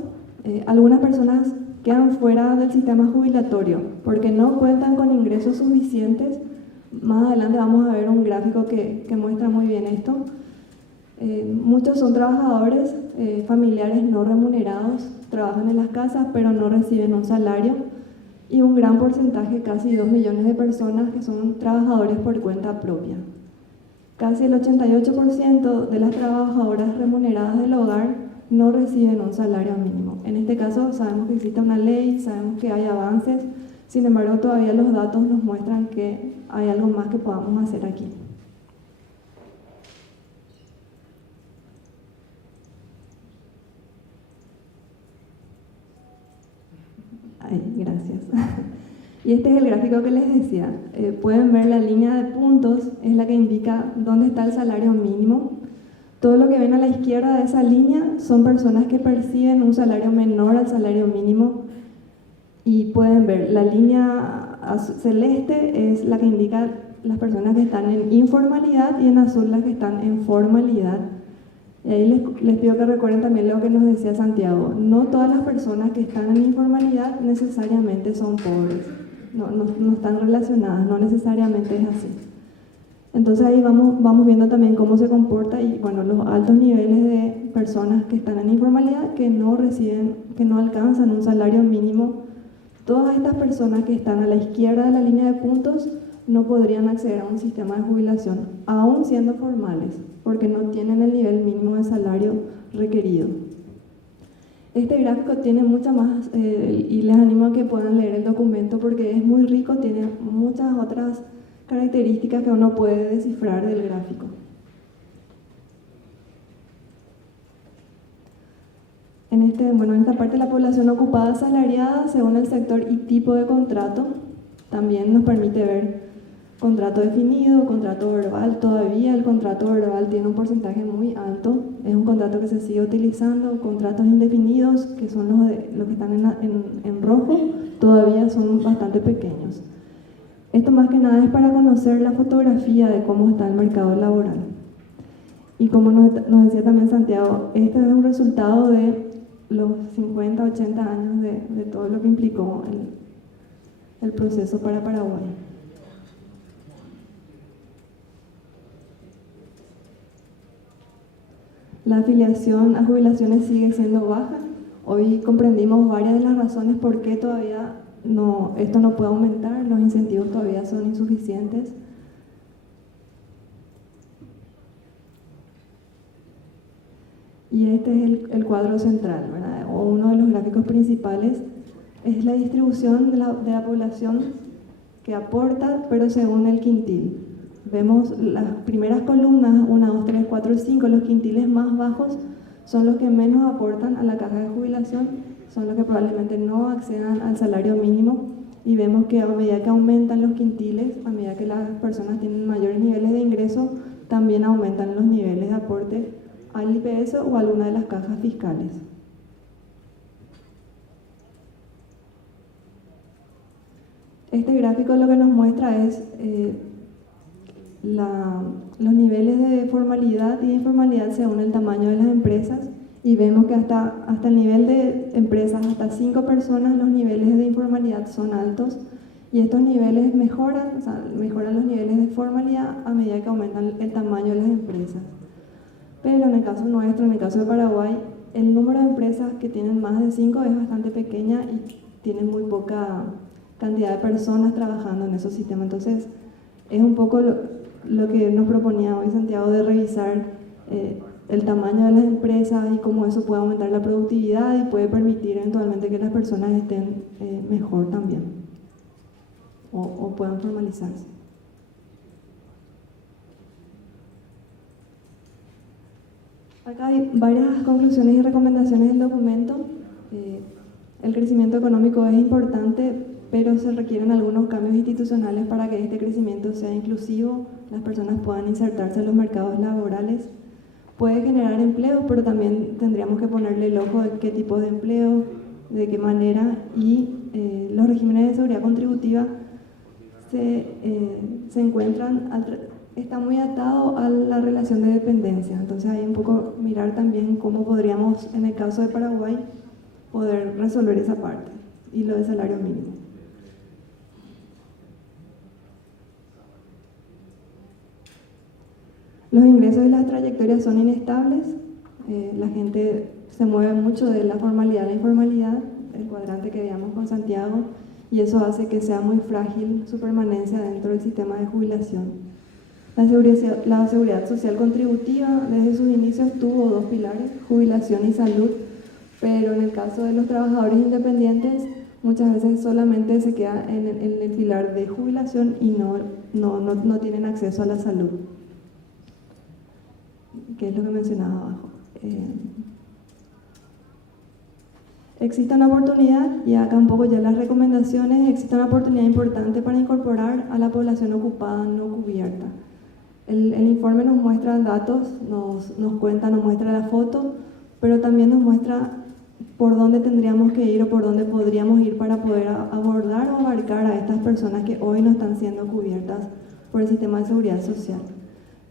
algunas personas quedan fuera del sistema jubilatorio porque no cuentan con ingresos suficientes. Más adelante vamos a ver un gráfico que muestra muy bien esto. Muchos son trabajadores familiares no remunerados, trabajan en las casas pero no reciben un salario, y un gran porcentaje, casi 2 millones de personas, que son trabajadores por cuenta propia. Casi el 88% de las trabajadoras remuneradas del hogar no reciben un salario mínimo. En este caso sabemos que existe una ley, sabemos que hay avances, sin embargo todavía los datos nos muestran que hay algo más que podamos hacer aquí. Gracias. Y este es el gráfico que les decía. Pueden ver la línea de puntos, es la que indica dónde está el salario mínimo. Todo lo que ven a la izquierda de esa línea son personas que perciben un salario menor al salario mínimo. Y pueden ver, la línea celeste es la que indica las personas que están en informalidad y en azul las que están en formalidad. Y ahí les pido que recuerden también lo que nos decía Santiago. No todas las personas que están en informalidad necesariamente son pobres. No están relacionadas, no necesariamente es así. Entonces ahí vamos viendo también cómo se comporta y bueno, los altos niveles de personas que están en informalidad que no reciben, que no alcanzan un salario mínimo. Todas estas personas que están a la izquierda de la línea de puntos no podrían acceder a un sistema de jubilación, aún siendo formales, porque no tienen el nivel mínimo de salario requerido. Este gráfico tiene mucha más, y les animo a que puedan leer el documento porque es muy rico, tiene muchas otras características que uno puede descifrar del gráfico. En esta parte de la población ocupada asalariada, según el sector y tipo de contrato, también nos permite ver contrato definido, contrato verbal. Todavía el contrato verbal tiene un porcentaje muy alto, es un contrato que se sigue utilizando. Contratos indefinidos, que son los que están en rojo, todavía son bastante pequeños. Esto más que nada es para conocer la fotografía de cómo está el mercado laboral. Y como nos decía también Santiago, este es un resultado de los 50, 80 años de todo lo que implicó el proceso para Paraguay. La afiliación a jubilaciones sigue siendo baja. Hoy comprendimos varias de las razones por qué todavía esto no puede aumentar, los incentivos todavía son insuficientes. Y este es el cuadro central, ¿verdad? O uno de los gráficos principales es la distribución de la población que aporta, pero según el quintil. Vemos las primeras columnas, 1, 2, 3, 4, 5, los quintiles más bajos son los que menos aportan a la caja de jubilación, son los que probablemente no accedan al salario mínimo, y vemos que a medida que aumentan los quintiles, a medida que las personas tienen mayores niveles de ingreso, también aumentan los niveles de aporte al IPS o a alguna de las cajas fiscales. Este gráfico lo que nos muestra es los niveles de formalidad y de informalidad según el tamaño de las empresas, y vemos que hasta el nivel de empresas, hasta 5 personas, los niveles de informalidad son altos, y estos niveles mejoran los niveles de formalidad a medida que aumentan el tamaño de las empresas. Pero en el caso nuestro, en el caso de Paraguay, el número de empresas que tienen más de 5 es bastante pequeña y tienen muy poca cantidad de personas trabajando en esos sistemas. Entonces, es un poco lo que nos proponía hoy Santiago, de revisar el tamaño de las empresas y cómo eso puede aumentar la productividad y puede permitir eventualmente que las personas estén mejor también o puedan formalizarse. Acá hay varias conclusiones y recomendaciones del documento. El crecimiento económico es importante, pero se requieren algunos cambios institucionales para que este crecimiento sea inclusivo, las personas puedan insertarse en los mercados laborales. Puede generar empleo, pero también tendríamos que ponerle el ojo de qué tipo de empleo, de qué manera, y los regímenes de seguridad contributiva se encuentran, está muy atado a la relación de dependencia. Entonces hay un poco mirar también cómo podríamos, en el caso de Paraguay, poder resolver esa parte y lo de salario mínimo. Los ingresos y las trayectorias son inestables, la gente se mueve mucho de la formalidad a la informalidad, el cuadrante que veíamos con Santiago, y eso hace que sea muy frágil su permanencia dentro del sistema de jubilación. La seguridad social contributiva desde sus inicios tuvo dos pilares, jubilación y salud, pero en el caso de los trabajadores independientes muchas veces solamente se queda en el pilar de jubilación y no tienen acceso a la salud, que es lo que mencionaba abajo. Existe una oportunidad, y acá un poco ya las recomendaciones, existe una oportunidad importante para incorporar a la población ocupada no cubierta. El informe nos muestra datos, nos cuenta, nos muestra la foto, pero también nos muestra por dónde tendríamos que ir o por dónde podríamos ir para poder abordar o abarcar a estas personas que hoy no están siendo cubiertas por el sistema de seguridad social.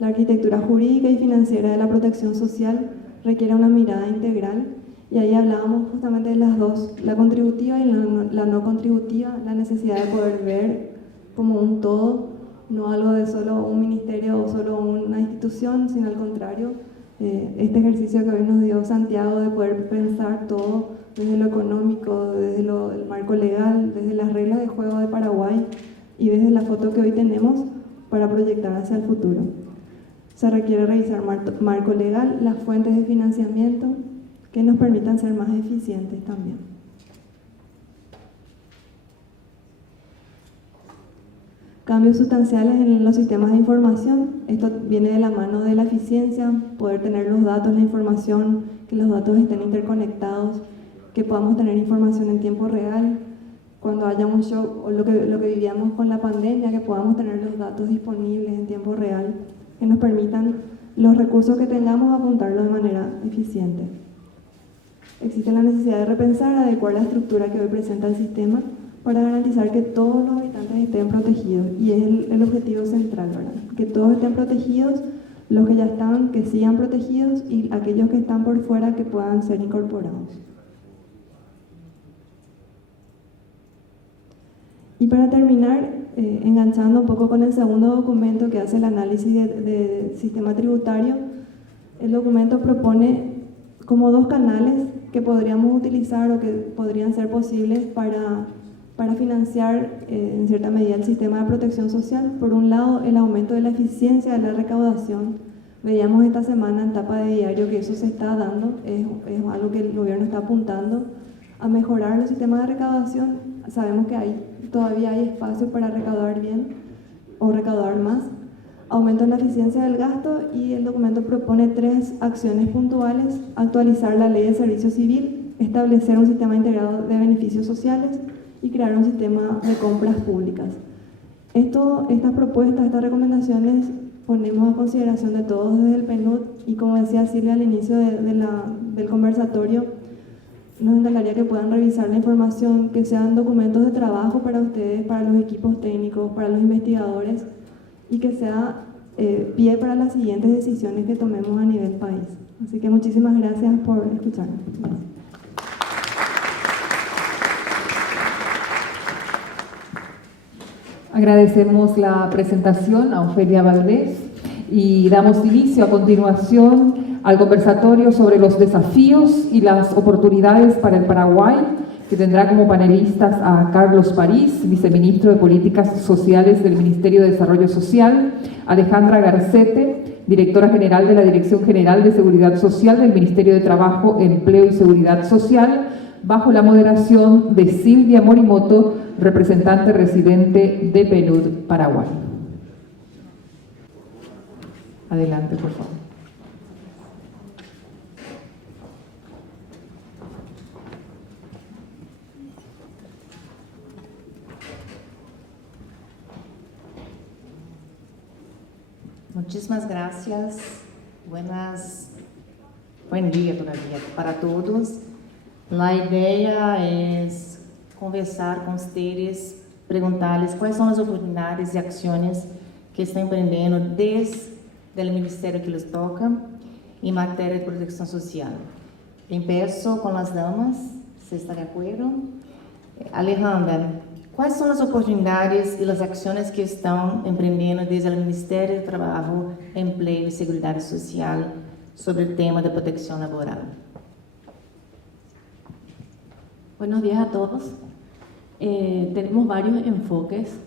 La arquitectura jurídica y financiera de la protección social requiere una mirada integral, y ahí hablábamos justamente de las dos, la contributiva y la no contributiva, la necesidad de poder ver como un todo, no algo de solo un ministerio o solo una institución, sino al contrario, este ejercicio que hoy nos dio Santiago de poder pensar todo desde lo económico, desde el marco legal, desde las reglas de juego de Paraguay y desde la foto que hoy tenemos para proyectar hacia el futuro. Se requiere revisar marco legal, las fuentes de financiamiento que nos permitan ser más eficientes también. Cambios sustanciales en los sistemas de información. Esto viene de la mano de la eficiencia, poder tener los datos, la información, que los datos estén interconectados, que podamos tener información en tiempo real. Cuando haya un shock o lo que vivíamos con la pandemia, que podamos tener los datos disponibles en tiempo real, que nos permitan los recursos que tengamos apuntarlos de manera eficiente. Existe la necesidad de repensar, adecuar la estructura que hoy presenta el sistema para garantizar que todos los habitantes estén protegidos, y es el objetivo central, ¿verdad? Que todos estén protegidos, los que ya están, que sigan protegidos, y aquellos que están por fuera que puedan ser incorporados. Y para terminar, enganchando un poco con el segundo documento que hace el análisis de sistema tributario, el documento propone como dos canales que podríamos utilizar o que podrían ser posibles para financiar en cierta medida el sistema de protección social. Por un lado, el aumento de la eficiencia de la recaudación. Veíamos esta semana en tapa de diario que eso se está dando, es algo que el gobierno está apuntando a mejorar los sistemas de recaudación. Sabemos que todavía hay espacio para recaudar bien o recaudar más. Aumento en la eficiencia del gasto, y el documento propone 3 acciones puntuales: actualizar la ley de servicio civil, establecer un sistema integrado de beneficios sociales y crear un sistema de compras públicas. Estas propuestas, estas recomendaciones ponemos a consideración de todos desde el PNUD, y como decía Silvia al inicio del conversatorio, nos encantaría que puedan revisar la información, que sean documentos de trabajo para ustedes, para los equipos técnicos, para los investigadores, y que sea pie para las siguientes decisiones que tomemos a nivel país. Así que muchísimas gracias por escucharnos. Gracias. Agradecemos la presentación a Ofelia Valdés y damos inicio a continuación al conversatorio sobre los desafíos y las oportunidades para el Paraguay, que tendrá como panelistas a Carlos París, viceministro de Políticas Sociales del Ministerio de Desarrollo Social, Alejandra Garcete, directora general de la Dirección General de Seguridad Social del Ministerio de Trabajo, Empleo y Seguridad Social, bajo la moderación de Silvia Morimoto, representante residente de PNUD, Paraguay. Adelante, por favor. Muchísimas gracias. Buen día todavía para todos. La idea es conversar con ustedes, preguntarles cuáles son las oportunidades y acciones que están emprendiendo desde el ministerio que les toca en materia de protección social. Empiezo con las damas, ¿se está de acuerdo? Alejandra, ¿cuáles son las oportunidades y las acciones que están emprendiendo desde el Ministerio de Trabajo, Empleo y Seguridad Social sobre el tema de protección laboral? Buenos días a todos. Tenemos varios enfoques,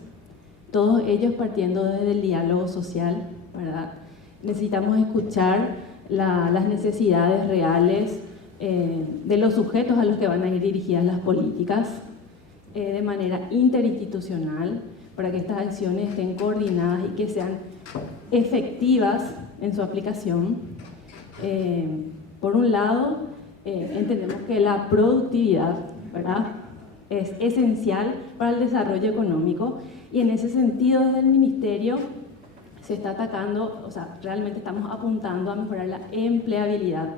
todos ellos partiendo desde el diálogo social, ¿verdad? Necesitamos escuchar las necesidades reales de los sujetos a los que van a ir dirigidas las políticas de manera interinstitucional para que estas acciones estén coordinadas y que sean efectivas en su aplicación. Por un lado, entendemos que la productividad, ¿verdad?, es esencial para el desarrollo económico y en ese sentido desde el Ministerio se está atacando, o sea, realmente estamos apuntando a mejorar la empleabilidad,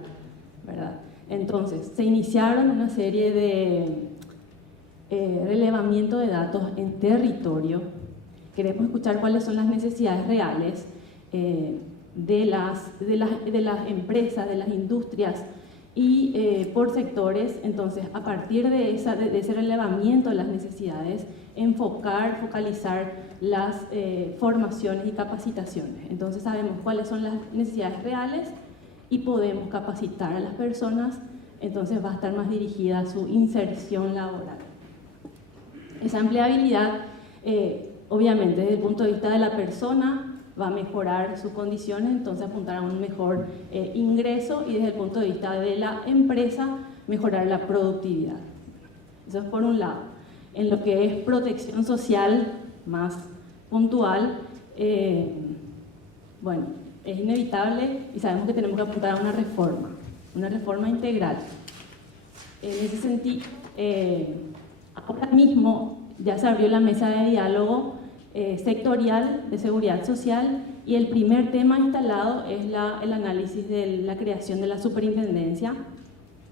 ¿verdad? Entonces, se iniciaron una serie de relevamiento de datos en territorio. Queremos escuchar cuáles son las necesidades reales de las empresas, de las industrias y por sectores. Entonces, a partir de ese relevamiento de las necesidades, focalizar las formaciones y capacitaciones. Entonces, sabemos cuáles son las necesidades reales y podemos capacitar a las personas, entonces va a estar más dirigida a su inserción laboral. Esa empleabilidad, obviamente, desde el punto de vista de la persona, va a mejorar sus condiciones, entonces apuntar a un mejor ingreso, y desde el punto de vista de la empresa, mejorar la productividad. Eso es por un lado. En lo que es protección social más puntual, bueno, es inevitable y sabemos que tenemos que apuntar a una reforma integral. En ese sentido, ahora mismo ya se abrió la mesa de diálogo sectorial de seguridad social y el primer tema instalado es el análisis de la creación de la superintendencia,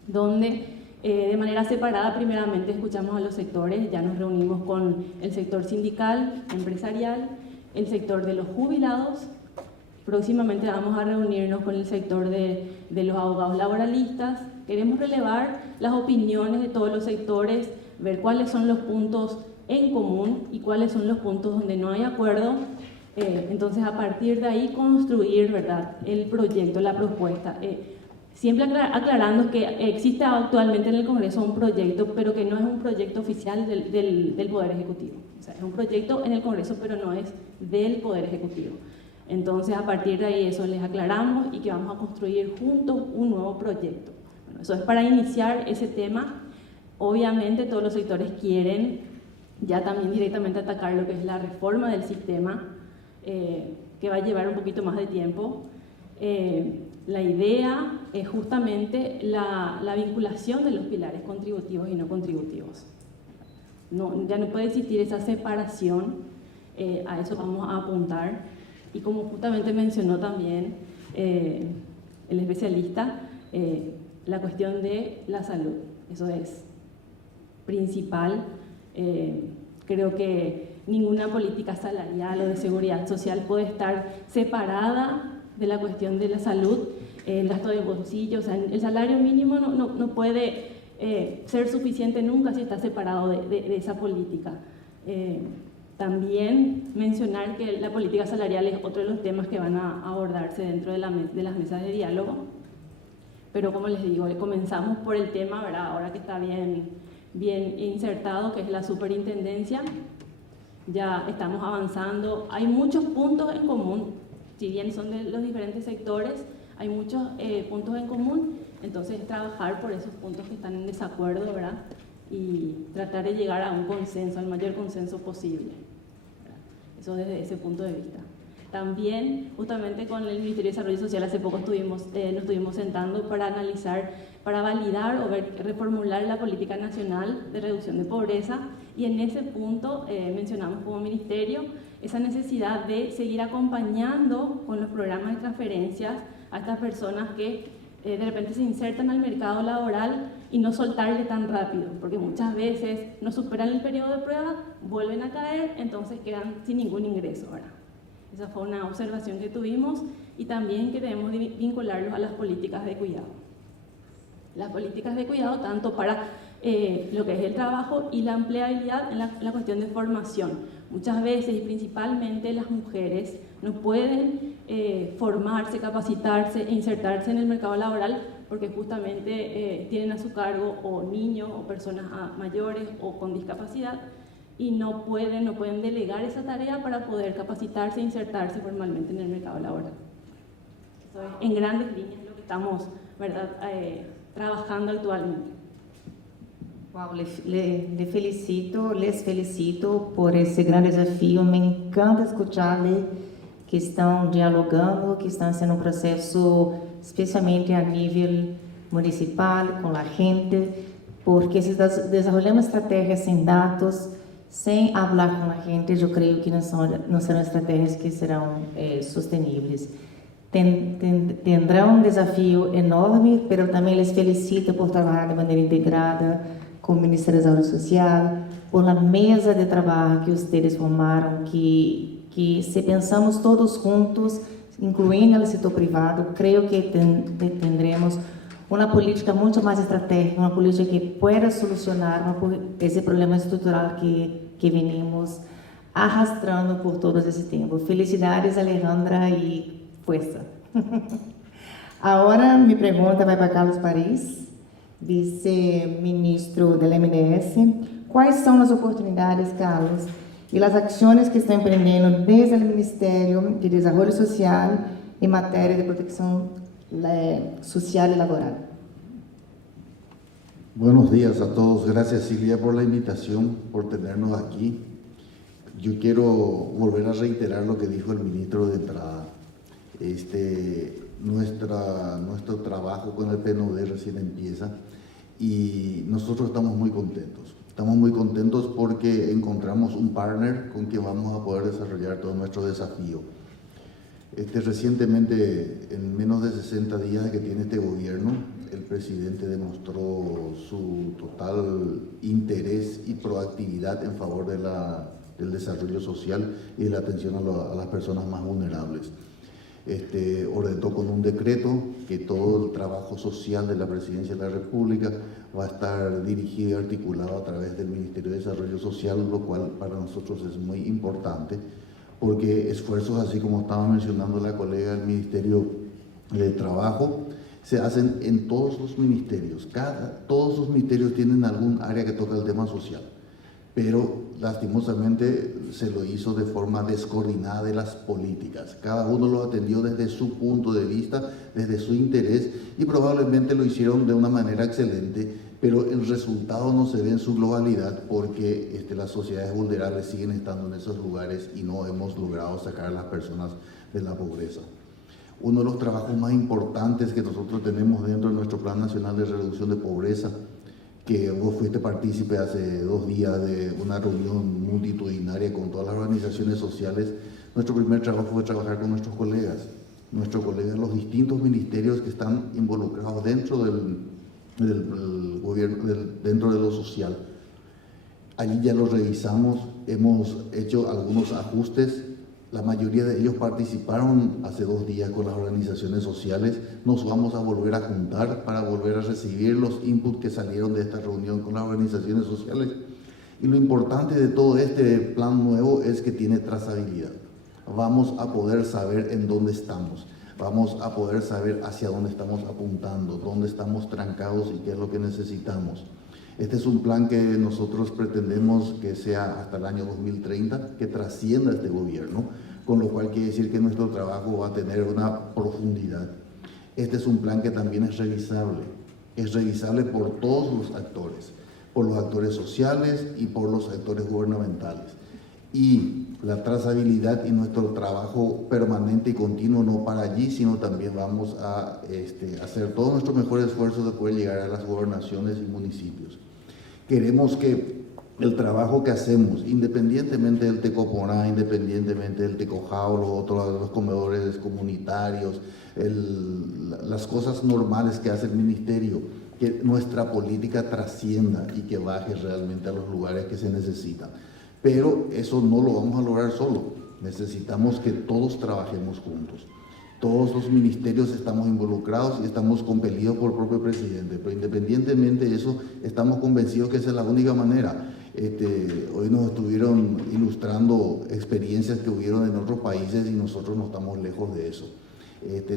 donde de manera separada primeramente escuchamos a los sectores, ya nos reunimos con el sector sindical, empresarial, el sector de los jubilados. Próximamente vamos a reunirnos con el sector de los abogados laboralistas. Queremos relevar las opiniones de todos los sectores, ver cuáles son los puntos en común y cuáles son los puntos donde no hay acuerdo. Entonces, a partir de ahí, construir, ¿verdad?, el proyecto, la propuesta. Siempre aclarando que existe actualmente en el Congreso un proyecto, pero que no es un proyecto oficial del Poder Ejecutivo. O sea, es un proyecto en el Congreso, pero no es del Poder Ejecutivo. Entonces, a partir de ahí, eso les aclaramos y que vamos a construir juntos un nuevo proyecto. Bueno, eso es para iniciar ese tema. Obviamente, todos los sectores quieren ya también directamente atacar lo que es la reforma del sistema, que va a llevar un poquito más de tiempo. La idea es justamente la vinculación de los pilares contributivos y no contributivos. Ya no puede existir esa separación, a eso vamos a apuntar. Y como justamente mencionó también el especialista, la cuestión de la salud, eso es principal. Creo que ninguna política salarial o de seguridad social puede estar separada de la cuestión de la salud, el gasto de bolsillo. O sea, el salario mínimo no puede ser suficiente nunca si está separado de esa política. También mencionar que la política salarial es otro de los temas que van a abordarse dentro de las mesas de diálogo. Pero como les digo, comenzamos por el tema, ¿verdad?, ahora que está bien insertado, que es la superintendencia. Ya estamos avanzando, hay muchos puntos en común, si bien son de los diferentes sectores, hay muchos puntos en común, entonces trabajar por esos puntos que están en desacuerdo, ¿verdad? Y tratar de llegar a un consenso, al mayor consenso posible, ¿verdad? Eso desde ese punto de vista. También, justamente con el Ministerio de Desarrollo Social, hace poco nos estuvimos sentando para analizar, para validar o reformular la política nacional de reducción de pobreza, y en ese punto mencionamos como ministerio esa necesidad de seguir acompañando con los programas de transferencias a estas personas que de repente se insertan al mercado laboral y no soltarle tan rápido, porque muchas veces no superan el periodo de prueba, vuelven a caer, entonces quedan sin ningún ingreso, ¿verdad? Esa fue una observación que tuvimos, y también que debemos vincularlos a las políticas de cuidado. Las políticas de cuidado tanto para lo que es el trabajo y la empleabilidad en la cuestión de formación. Muchas veces, y principalmente las mujeres, no pueden formarse, capacitarse e insertarse en el mercado laboral porque justamente tienen a su cargo o niños o personas mayores o con discapacidad, y no pueden delegar esa tarea para poder capacitarse e insertarse formalmente en el mercado laboral. Eso es en grandes líneas lo que estamos, ¿verdad?, trabajando actualmente. Wow, les felicito por esse grande desafio. Me encanta escutarle que estão dialogando, que estão sendo um processo especialmente a nível municipal, com a gente, porque se desenvolvemos estratégias sem dados, sem falar com a gente, eu creio que não serão estratégias que serão sustentáveis. Tendrão um desafio enorme, mas também les felicito por trabalhar de maneira integrada com o Ministério da Saúde Social, por a mesa de trabalho que vocês formaram, que se pensamos todos juntos, incluindo o setor privado, creio que tendremos uma política muito mais estratégica, uma política que pueda solucionar esse problema estrutural que venimos arrastrando por todo esse tempo. Felicidades, Alejandra, e fuerza. Agora, minha pergunta vai para Carlos Paris, vice-ministro do MDS. Quais são as oportunidades, Carlos, e as ações que estão empreendendo desde o Ministério de Desenvolvimento Social em matéria de proteção social y laboral? Buenos días a todos. Gracias, Silvia, por la invitación, por tenernos aquí. Yo quiero volver a reiterar lo que dijo el ministro de entrada. Nuestro trabajo con el PNUD recién empieza y nosotros estamos muy contentos. Estamos muy contentos porque encontramos un partner con quien vamos a poder desarrollar todo nuestro desafío. Recientemente, en menos de 60 días que tiene este gobierno, el presidente demostró su total interés y proactividad en favor del desarrollo social y de la atención a las personas más vulnerables. Ordenó con un decreto que todo el trabajo social de la Presidencia de la República va a estar dirigido y articulado a través del Ministerio de Desarrollo Social, lo cual para nosotros es muy importante, porque esfuerzos, así como estaba mencionando la colega del Ministerio de Trabajo, se hacen en todos los ministerios. Todos los ministerios tienen algún área que toca el tema social, pero lastimosamente se lo hizo de forma descoordinada de las políticas. Cada uno lo atendió desde su punto de vista, desde su interés, y probablemente lo hicieron de una manera excelente, pero el resultado no se ve en su globalidad porque las sociedades vulnerables siguen estando en esos lugares y no hemos logrado sacar a las personas de la pobreza. Uno de los trabajos más importantes que nosotros tenemos dentro de nuestro Plan Nacional de Reducción de Pobreza, que vos fuiste partícipe hace 2 días de una reunión multitudinaria con todas las organizaciones sociales, nuestro primer trabajo fue trabajar con nuestros colegas de los distintos ministerios que están involucrados dentro del gobierno, dentro de lo social. Allí ya lo revisamos, hemos hecho algunos ajustes. La mayoría de ellos participaron hace 2 días con las organizaciones sociales. Nos vamos a volver a juntar para volver a recibir los inputs que salieron de esta reunión con las organizaciones sociales. Y lo importante de todo este plan nuevo es que tiene trazabilidad. Vamos a poder saber en dónde estamos. Vamos a poder saber hacia dónde estamos apuntando, dónde estamos trancados y qué es lo que necesitamos. Este es un plan que nosotros pretendemos que sea hasta el año 2030, que trascienda este gobierno, con lo cual quiere decir que nuestro trabajo va a tener una profundidad. Este es un plan que también es revisable por todos los actores, por los actores sociales y por los actores gubernamentales. Y la trazabilidad y nuestro trabajo permanente y continuo no para allí, sino también vamos a hacer todo nuestro mejor esfuerzo de poder llegar a las gobernaciones y municipios. Queremos que el trabajo que hacemos, independientemente del Tecoporá, independientemente del Tecojao, los comedores comunitarios, las cosas normales que hace el ministerio, que nuestra política trascienda y que baje realmente a los lugares que se necesitan. Pero eso no lo vamos a lograr solo, necesitamos que todos trabajemos juntos. Todos los ministerios estamos involucrados y estamos compelidos por el propio presidente, pero independientemente de eso, estamos convencidos que esa es la única manera. Hoy nos estuvieron ilustrando experiencias que hubieron en otros países y nosotros no estamos lejos de eso.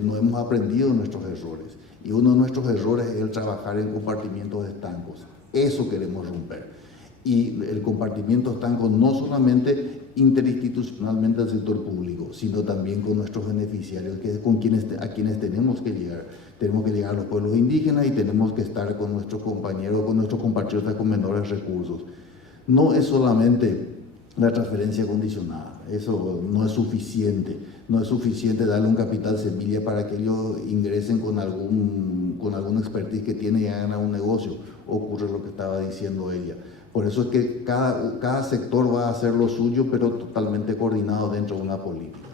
No hemos aprendido nuestros errores y uno de nuestros errores es el trabajar en compartimientos estancos. Eso queremos romper. Y el compartimiento estanco no solamente interinstitucionalmente al sector público, sino también con nuestros beneficiarios, a quienes tenemos que llegar. Tenemos que llegar a los pueblos indígenas y tenemos que estar con nuestros compañeros, con nuestros compatriotas con menores recursos. No es solamente la transferencia condicionada, eso no es suficiente. No es suficiente darle un capital semilla para que ellos ingresen con algún expertise que tiene y hagan un negocio. Ocurre lo que estaba diciendo ella. Por eso es que cada sector va a hacer lo suyo, pero totalmente coordinado dentro de una política.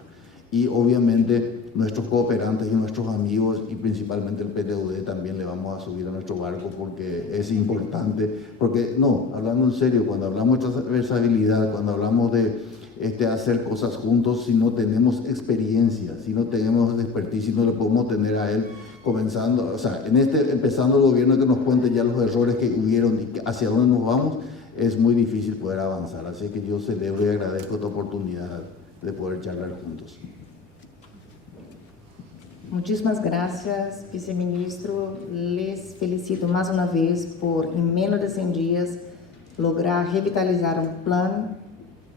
Y obviamente nuestros cooperantes y nuestros amigos, y principalmente el PTUD, también le vamos a subir a nuestro barco porque es importante. Porque no, hablando en serio, cuando hablamos de transversabilidad, cuando hablamos de hacer cosas juntos, si no tenemos experiencia, si no tenemos expertise, si no le podemos tener a él comenzando, o sea, empezando el gobierno que nos cuente ya los errores que hubieron y hacia dónde nos vamos, es muy difícil poder avanzar. Así que yo celebro y agradezco esta oportunidad de poder charlar juntos. Muchísimas gracias, viceministro. Les felicito más una vez por, en menos de 100 días, lograr revitalizar un plan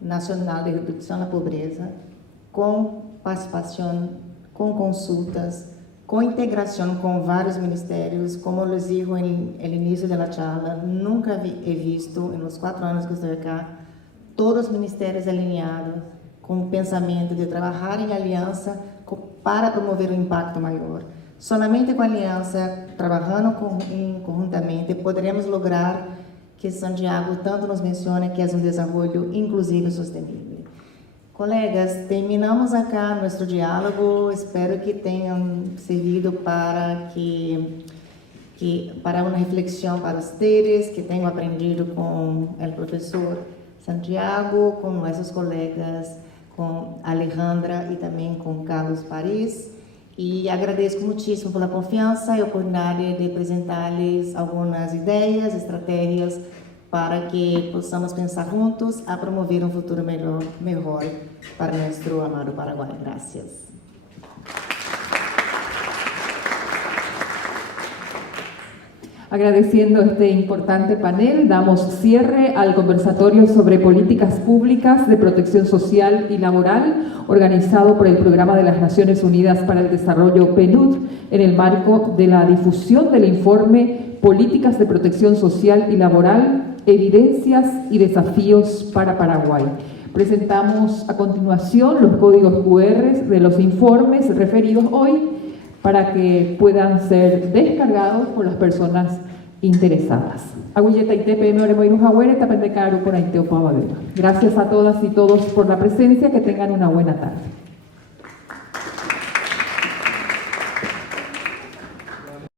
nacional de reducción de la pobreza, con participación, con consultas, con integración con varios ministerios. Como les digo en el inicio de la charla, nunca he visto en los 4 años que estoy acá, todos los ministerios alineados con el pensamiento de trabajar en alianza para promover un impacto mayor. Solamente con alianza, trabajando conjuntamente, podremos lograr que Santiago tanto nos menciona que é um desenvolvimento inclusivo e sustentable. Colegas, terminamos acá nosso diálogo. Espero que tenham servido para para uma reflexão para vocês, que tenham aprendido com o professor Santiago, com nossos colegas, com Alejandra e também com Carlos Paris. E agradeço muitíssimo pela confiança e a oportunidade de apresentar-lhes algumas ideias, estratégias para que possamos pensar juntos a promover um futuro mejor para nosso amado Paraguai. Gracias. Agradeciendo este importante panel, damos cierre al conversatorio sobre políticas públicas de protección social y laboral organizado por el Programa de las Naciones Unidas para el Desarrollo PNUD en el marco de la difusión del informe Políticas de Protección Social y Laboral, Evidencias y Desafíos para Paraguay. Presentamos a continuación los códigos QR de los informes referidos hoy para que puedan ser descargados por las personas interesadas. Gracias a todas y todos por la presencia, que tengan una buena tarde.